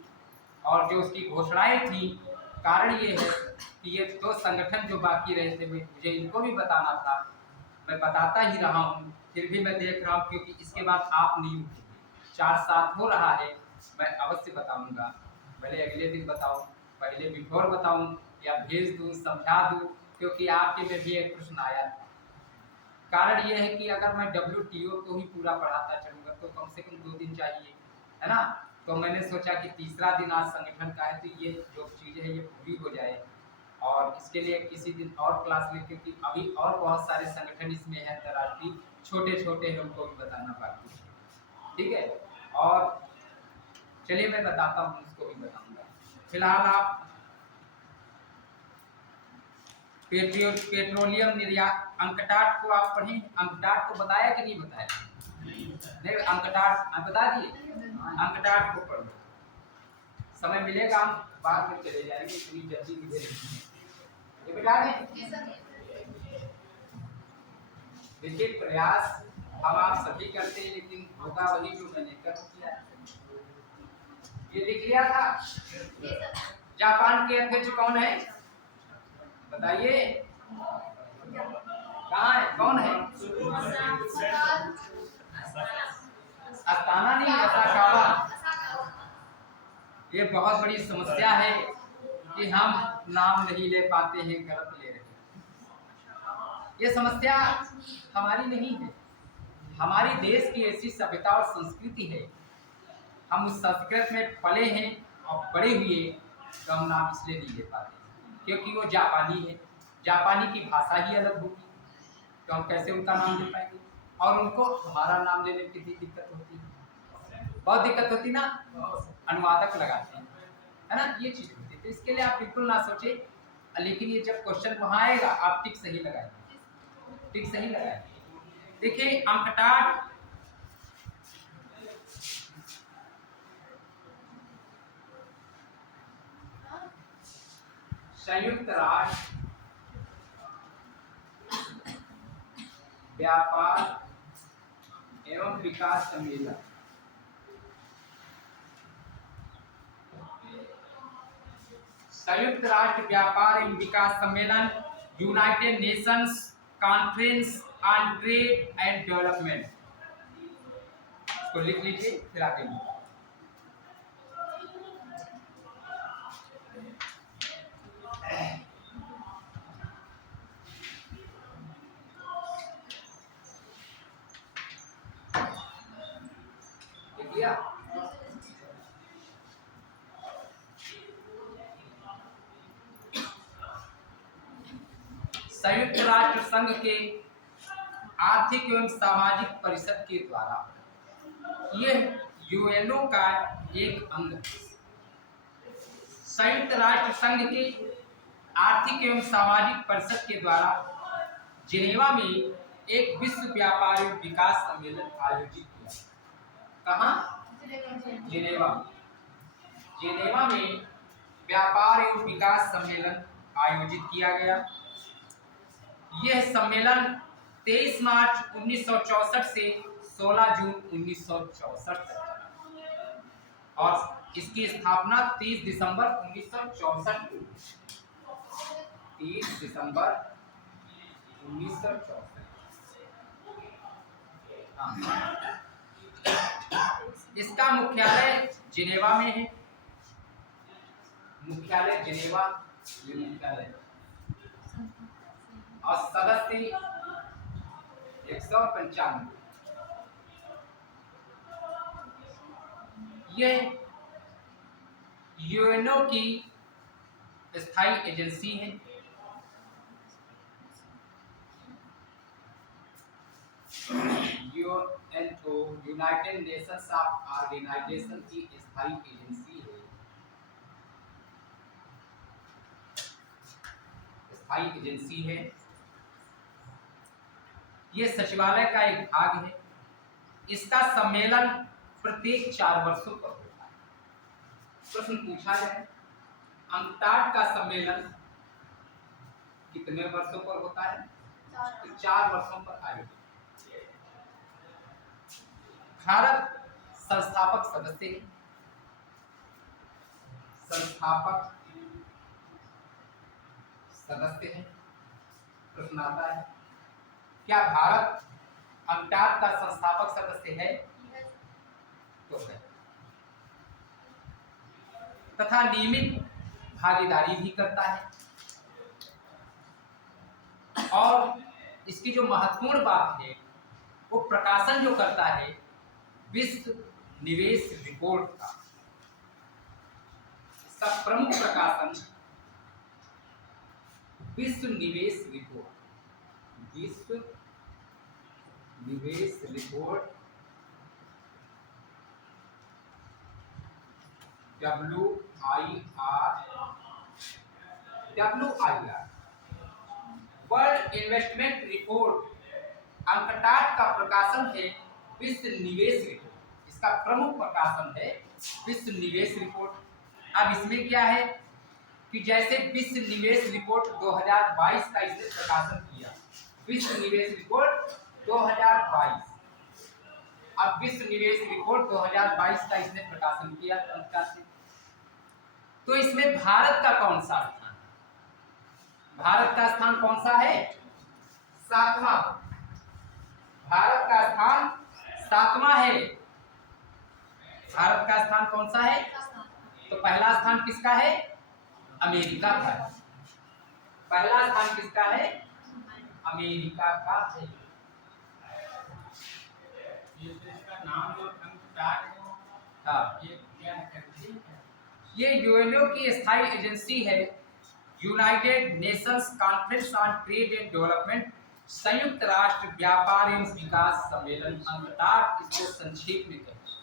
और जो उसकी घोषणाएं थी, कारण ये है कि ये दो संगठन जो बाकी रहे थे मुझे इनको भी बताना था। मैं बताता ही रहा हूँ, फिर भी मैं देख रहा हूँ क्योंकि इसके बाद आप नहीं उठेंगे। 4-7 हो रहा है, मैं अवश्य बताऊंगा। भले अगले दिन बताऊं, पहले बिफोर बताऊं या भेज दूं, समझा दूं, क्योंकि आपके में भी एक प्रश्न आया था। कारण यह है कि अगर मैं WTO को ही पूरा पढ़ाता चलूंगा तो कम से कम 2 दिन चाहिए, है ना। तो मैंने सोचा कि तीसरा दिन आज संगठन का है तो ये जो चीज़ें हैं ये पूरी हो जाए, और इसके लिए किसी दिन और क्लास में, क्योंकि अभी और बहुत सारे संगठन इसमें हैं अंतर्राष्ट्रीय, छोटे छोटे हैं, उनको भी बताना बाकी है, ठीक है। और चलिए मैं बताता हूँ, उसको भी बताऊंगा। फिलहाल आप पेट्रोलियम निर्यात अंकटाट को आप पढ़ें। अंकटाट को बताया कि नहीं बताया? नहीं, अंकटाट बता दिए, अंकटाट को पढ़ लो। समय मिलेगा हम बाद में चले जाएंगे, इतनी जल्दी मिलेगी ये बता दें। देखिए प्रयास हम आप सभी करते हैं, लेकिन होगा वही जो मैंने कर किया। ये लिख लिया था। जापान के अध्यक्ष कौन है बताइए? कहाँ है, कौन है? अस्ताना नहीं, असाकावा। ये बहुत बड़ी समस्या है कि हम नाम नहीं ले पाते हैं, गलत ले रहे हैं। ये समस्या हमारी नहीं है, हमारी देश की ऐसी सभ्यता और संस्कृति है। हम उस संस्कृत में पले हैं और बड़े हुए, तो हम नाम इसलिए नहीं ले पाते क्योंकि वो जापानी है, जापानी की भाषा ही अलग होगी, तो हम कैसे उनका नाम ले पाएंगे। और उनको हमारा नाम लेने में कितनी दिक्कत होती है, बहुत दिक्कत होती ना, अनुवादक लगाते हैं, है ना, ये चीज़ होती है। तो इसके लिए आप बिल्कुल ना सोचे, लेकिन ये जब क्वेश्चन वहाँ आएगा आप टिक सही लगाएंगे, टिक सही लगाएंगे। देखिए अंकटाट संयुक्त राष्ट्र व्यापार एवं विकास सम्मेलन, संयुक्त राष्ट्र व्यापार एवं विकास सम्मेलन, United Nations conference on trade and development, इसको लिख लीजिए फिर आगे लिखिए। संयुक्त राष्ट्र संघ के आर्थिक एवं सामाजिक परिषद के द्वारा, यह यूएनओ का एक अंग है। संयुक्त राष्ट्र संघ के आर्थिक एवं सामाजिक परिषद के द्वारा जिनेवा में एक विश्व व्यापार एवं विकास सम्मेलन आयोजित किया। कहाँ? जिनेवा। जिनेवा में व्यापार एवं विकास सम्मेलन आयोजित किया गया। यह सम्मेलन 23 मार्च 1964 से 16 जून 1964 तक चला और इसकी स्थापना 30 दिसंबर 1964 को। 30 दिसंबर 1964। इसका मुख्यालय जिनेवा में है। मुख्यालय जिनेवा, ये मुख्यालय और सदस्य 195। यह यूएनओ की स्थायी एजेंसी है। यूएनओ यूनाइटेड नेशंस ऑर्गेनाइजेशन की स्थायी एजेंसी है। स्थायी एजेंसी है। यह सचिवालय का एक भाग है। इसका सम्मेलन प्रत्येक 4 वर्षों पर होता है। प्रश्न पूछा जाए, अंकटाड का सम्मेलन कितने वर्षों पर होता है? तो 4 वर्षों पर आयोजित। भारत संस्थापक सदस्य है। संस्थापक सदस्य है। प्रश्न आता है, क्या भारत अंकटाड का संस्थापक सदस्य है? तो है। तथा नियमित भागीदारी भी करता है। और इसकी जो महत्वपूर्ण बात है, वो प्रकाशन जो करता है विश्व निवेश रिपोर्ट का। इसका प्रमुख प्रकाशन विश्व निवेश रिपोर्ट। विश्व निवेश report WIR world investment report. UNCTAD का प्रकाशन है विश्व निवेश रिपोर्ट। इसका प्रमुख प्रकाशन है विश्व निवेश रिपोर्ट। अब इसमें क्या है कि जैसे विश्व निवेश रिपोर्ट 2022 का इसने प्रकाशन किया, विश्व निवेश रिपोर्ट 2022। अब विश्व निवेश रिपोर्ट 2022 का इसने प्रकाशन किया अंकटाड से। तो इसमें भारत का कौन सा स्थान? भारत का स्थान कौन सा है? 7वां। भारत का स्थान 7वां है। भारत का स्थान कौन सा है? तो पहला स्थान किसका है? अमेरिका का। पहला स्थान किसका है? अमेरिका का है। इसका नाम जो अंकटाड है, हाँ, ये क्या है? ये यूएनओ की स्थायी एजेंसी है। United Nations conference on trade and development, संयुक्त राष्ट्र व्यापार एवं विकास सम्मेलन, अंकटाड इसको संक्षेप में कहते हैं।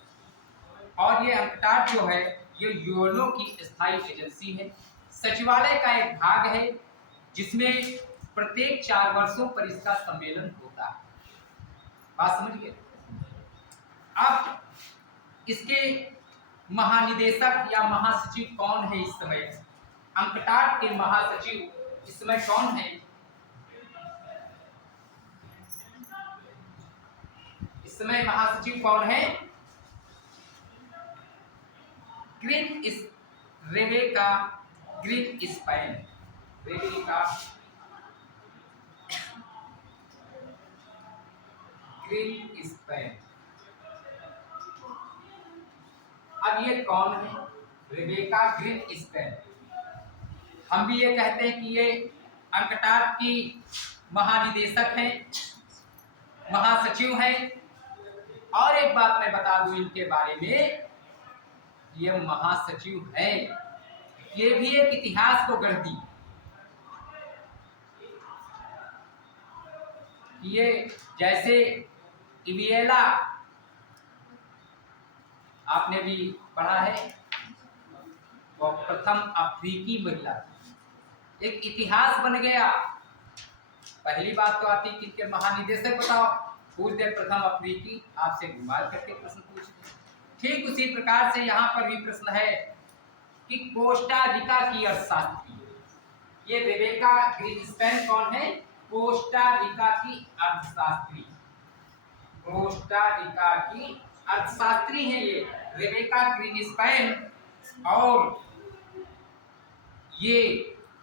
और ये अंकटाड जो है ये यूएनओ की स्थायी एजेंसी है। सचिवालय का एक भाग है जिसमें प्रत्येक 4 वर्षों पर इसका सम्मेलन होता है। बात समझिए। अब इसके महानिदेशक या महासचिव कौन है इस समय? अंकटाड के महासचिव इस समय कौन है? इस समय महासचिव कौन है? Rebecca Greenspan. Rebecca Greenspan. अब ये कौन है? Rebecca Greenspan. हम भी ये कहते हैं कि ये अंकटाड की महानिदेशक हैं, महासचिव हैं। और एक बात मैं बता दूं इनके बारे में, ये महासचिव है, ये भी एक इतिहास को गढ़ती। ये जैसे इविएला आपने भी पढ़ा है, वो प्रथम अफ्रीकी महिला, एक इतिहास बन गया पहली बात तो आती कि इनके महानिदेशक बताओ। पूछते प्रथम अफ्रीकी, आपसे घुमा करके प्रश्न पूछते। ठीक उसी प्रकार से यहाँ पर भी प्रश्न है कि कोस्टा रिका की अर्थशास्त्री, ये रेबेका ग्रीनस्पैन कौन है? कोस्टा रिका की अर्थशास्त्री, कोस्टा रिका की अर्थशास्त्री है ये रेबेका ग्रीनस्पैन। और ये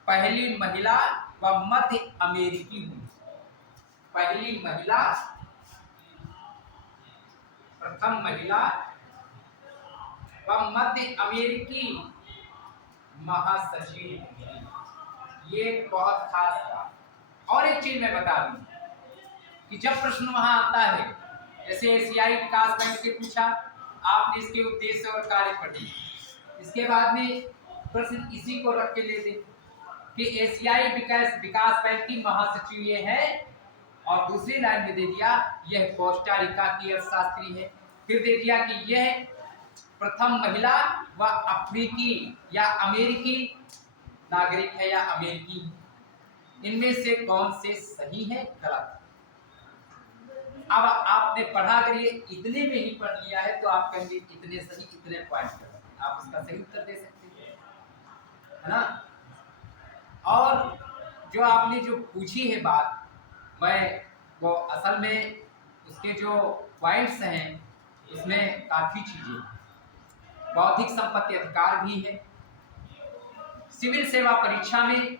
पहली महिला व मध्य अमेरिकी हुई, पहली महिला, प्रथम महिला व मध्य अमेरिकी महासचिव। ये बहुत खास बात। और एक चीज मैं बता दूं कि जब प्रश्न वहां आता है, जैसे एशियाई विकास बैंक से पूछा, आपने इसके उद्देश्य और कार्य पढ़े, इसके बाद में प्रश्न इसी को रख के ले दे कि एशियाई विकास बैंक की महासचिव ये है, और दूसरी लाइन में दे दिया यह कोस्टा रिका की अर्थशास्त्री है। फिर दे दिया कि यह प्रथम महिला व अफ्रीकी या अमेरिकी नागरिक है या अमेरिकी, इनमें से कौन से सही है गलत। अब आपने पढ़ा, अगर ये इतने में ही पढ़ लिया है तो आप कहेंगे इतने सही, इतने पॉइंट कर, आप उसका सही उत्तर दे सकते हैं, है ना। और जो आपने जो पूछी है बात, मैं वो असल में उसके जो पॉइंट्स हैं उसमें काफी चीजें, बौद्धिक संपत्ति अधिकार भी है, सिविल सेवा परीक्षा में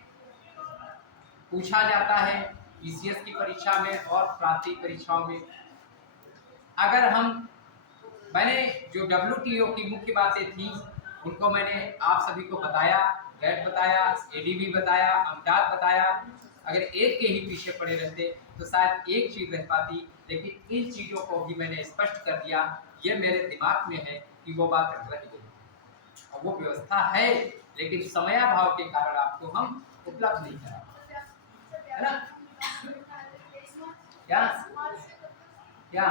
पूछा जाता है, ईसीएस की परीक्षा में और प्रांतीय परीक्षाओं में। अगर मैंने जो WTO की मुख्य बातें थी उनको मैंने आप सभी को बताया, गैट बताया, एडीबी बताया, अमदाद बताया। अगर एक के ही पीछे पड़े रहते तो शायद एक चीज रह पाती, लेकिन इन चीजों को भी मैंने स्पष्ट कर दिया, ये मेरे दिमाग में है कि वो बात रह गई, और वो व्यवस्था है, लेकिन समयाभाव के कारण आपको हम उपलब्ध नहीं करा, है ना। क्या क्या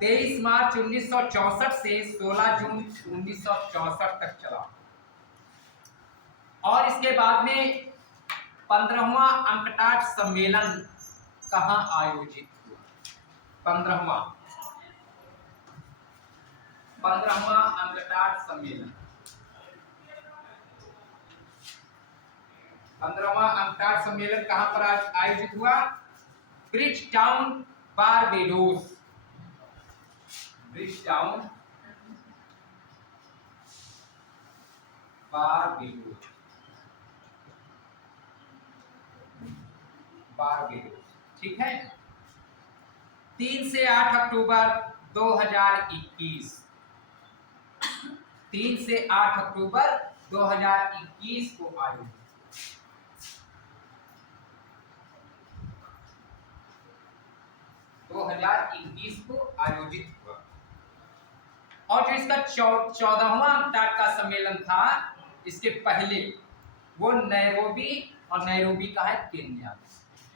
23 मार्च 1964 से 16 जून 1964 तक चला, और इसके बाद में 15वां अंकटाट सम्मेलन कहाँ आयोजित हुआ? 15वां अंकटाट सम्मेलन, 15वां अंकटाट सम्मेलन कहां पर आयोजित हुआ? ब्रिजटाउन, बारबेडोस, ब्रिजटाउन, बारबेडोस, ठीक है। 3 से 8 अक्टूबर 2021, 3 से 8 अक्टूबर 2021 को आयोजित, 2021 को आयोजित हुआ। और जो इसका 14वां अंकटाट का सम्मेलन था, इसके पहले वो नैरोबी, और नैरोबी का है केन्या,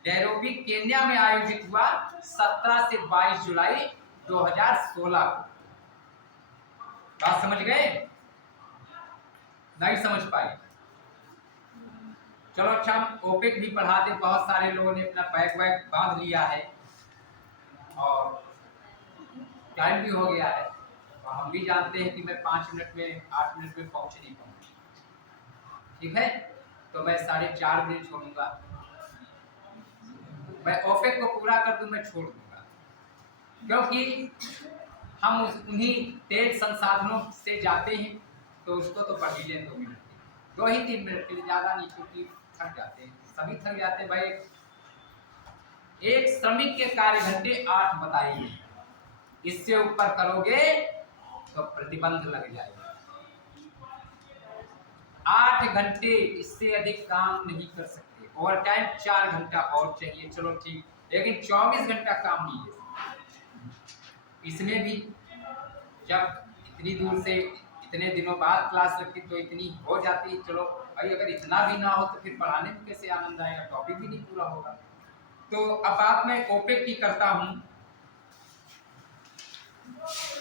नैरोबी केन्या में आयोजित हुआ 17 से 22 जुलाई 2016 को। बात समझ गए? नहीं समझ पाए? चलो अच्छा, हम ओपेक भी पढ़ा दे। बहुत सारे लोगों ने अपना बैग वैग बांध लिया है और टाइम भी हो गया है, और हम भी जानते हैं कि मैं 5 मिनट में 8 मिनट में पहुंच नहीं पाऊंगा, ठीक है। तो मैं 4.5 मिनट छोड़ूंगा, मैं ओपेक को पूरा कर दूं, मैं छोड़ दूंगा, क्योंकि हम उन्हीं तेज संसाधनों से जाते हैं, तो उसको तो पढ़ ही लें 2 मिनट, 2 ही 3 मिनट के लिए, ज़्यादा नहीं, क्योंकि थक जाते हैं, सभी थक जाते हैं भाई। एक श्रमिक के कार्य घंटे 8 बताइए, इससे ऊपर करोगे तो प्रतिबंध लग जाएगा। 8 घंटे, इससे अधिक काम नहीं कर सकते। ओवर टाइम 4 घंटा और चाहिए, चलो ठीक, लेकिन 24 घंटा काम नहीं है। इसमें भी जब इतनी दूर से इतने दिनों बाद क्लास लगती तो इतनी हो जाती, चलो भाई, अगर इतना भी ना हो तो फिर पढ़ाने में कैसे आनंद आएगा, टॉपिक भी नहीं पूरा होगा। तो अब बात मैं ओपेक की करता हूँ,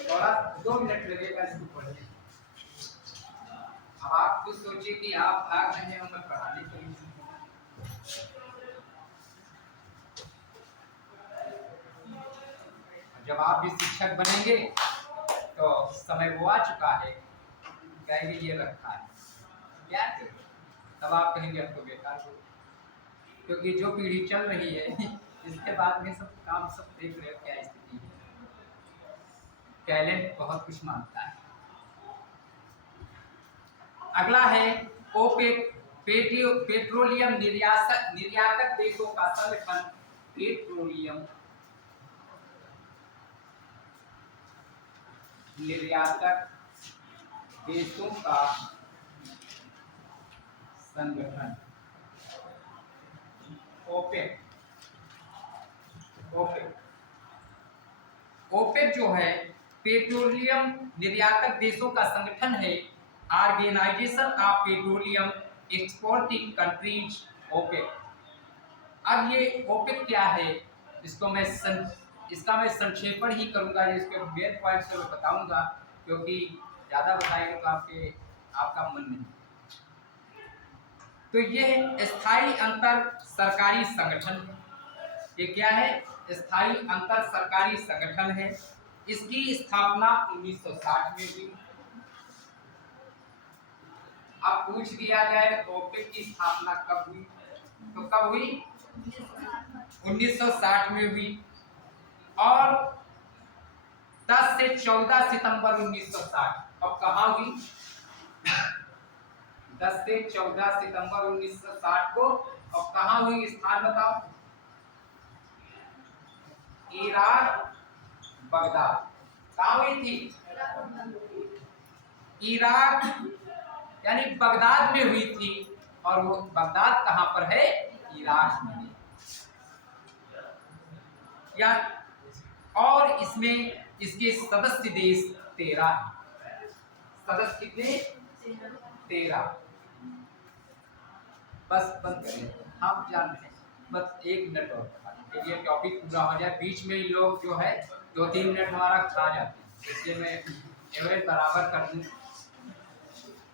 थोड़ा 2 मिनट लगेगा इसको पढ़ने। अब आप खुद सोचिए कि आप भाग रहे हैं और मैं पढ़ाने के लिए जब आप भी शिक्षक बनेंगे तो समय वो आ चुका है, कहेंगे ये रखा है क्या करें? तब आप कहेंगे अब तो बेकार हो, क्योंकि जो पीढ़ी चल रही है इसके बाद में सब काम सब देख रहे हो क्या स्थिति है। टैलेंट बहुत कुछ मांगता है। अगला है ओपेक, पेट्रोलियम निर्यातक देशों का संगठन। पेट्रोलियम निर्यातक देशों का संगठन, ओपेक। ओपेक ओपेक जो है पेट्रोलियम निर्यातक देशों का संगठन है, organisation of petroleum exporting countries, OPEC. अब ये ओपेक क्या है, इसका मैं संक्षेपण ही करूंगा, इसके मेन पॉइंट से बताऊंगा, क्योंकि ज़्यादा बताएंगे तो आपका मन नहीं। तो ये स्थायी अंतर सरकारी संगठन है। ये क्या है? स्थायी अंतर सरकारी संगठन है। इसकी स्थापना 1960 में हुई। अब पूछ दिया जाए ओपेक की स्थापना कब हुई, तो कब हुई? 1960 में हुई। और 10 से 14 सितंबर 1960। अब कहाँ हुई? 10 से 14 सितंबर 1960 को। अब कहाँ हुई? स्थान बताओ। Iraq, Baghdad. कहाँ हुई थी? इराक यानी बगदाद में हुई थी। और वो बगदाद कहाँ पर है? इराक में है। या और इसमें इसके सदस्य देश 13 हैं। सदस्य कितने? 13। बस बंद करें, हम जान रहे हैं। बस 1 मिनट और के लिए टॉपिक पूरा हो जाए। बीच में लोग जो है 2-3 मिनट हमारा खा जाते हैं, इसलिए मैं एवरेज बराबर कर दूँ,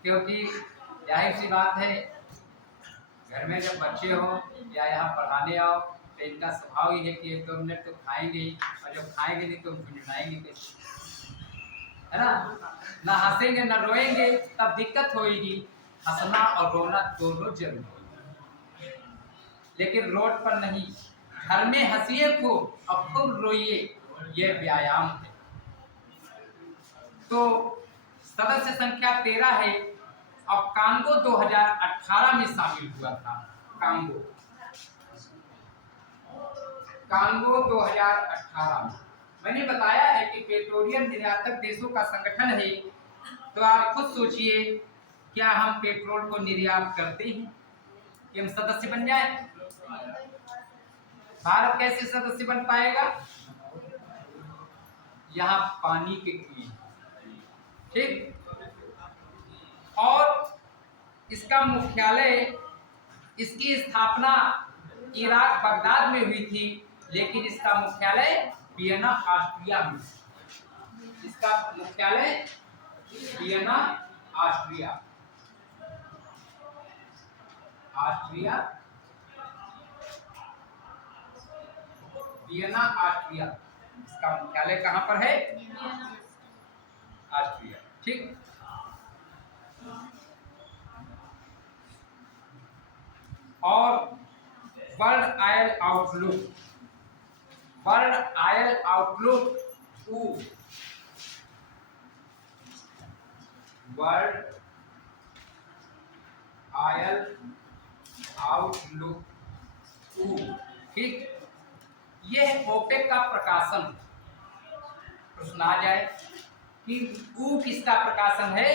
क्योंकि जाहिर सी बात है घर में जब बच्चे हो या यहाँ पढ़ाने आओ तो इनका स्वभाव ही है कि 1-2 मिनट तो खाएंगे ही, और जब खाएंगे नहीं तो गुनगुनाएंगे कैसे, है ना हंसेंगे ना रोएंगे तब दिक्कत होगी। हंसना और रोना दोनों जरूरी है, लेकिन रोड पर नहीं, घर में हंसिए खूब और खूब रोइए, ये व्यायाम है। तो सदस्य संख्या 13 है। अब कांगो 2018 में शामिल हुआ था। कांगो 2018 में। मैंने बताया है कि पेट्रोलियम निर्यातक देशों का संगठन है। तो आप खुद सोचिए, क्या हम पेट्रोल को निर्यात करते हैं कि हम सदस्य बन जाए? भारत कैसे सदस्य बन पाएगा? यहाँ पानी के कुएं, ठीक। और इसका मुख्यालय, इसकी स्थापना इराक बगदाद में हुई थी, लेकिन इसका मुख्यालय वियना ऑस्ट्रिया में। इसका मुख्यालय वियना ऑस्ट्रिया, वियना ऑस्ट्रिया। इसका मुख्यालय कहाँ पर है? ऑस्ट्रिया, ठीक। और world oil outlook, world oil outlook, world oil outlook, ठीक। यह ओपेक का प्रकाशन। प्रश्न आ जाए कि U किसका प्रकाशन है?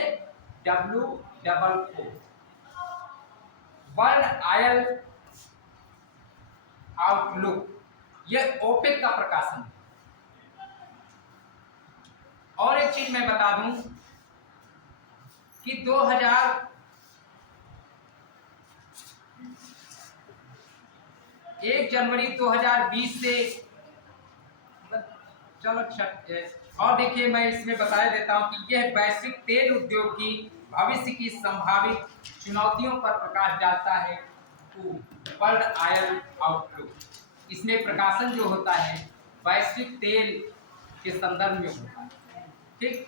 WOO, वर्ल्ड ऑयल आउटलुक, यह ओपेक का प्रकाशन है। और एक चीज मैं बता दूं कि 1 जनवरी 2020 से, चलो और देखिए, मैं इसमें बता देता हूं कि यह वैश्विक तेल उद्योग की भविष्य की संभावित चुनौतियों पर प्रकाश डालता है। वर्ल्ड ऑयल आउटलुक, इसमें प्रकाशन जो होता है वैश्विक तेल के संदर्भ में होता है। ठीक,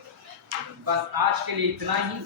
बस आज के लिए इतना ही।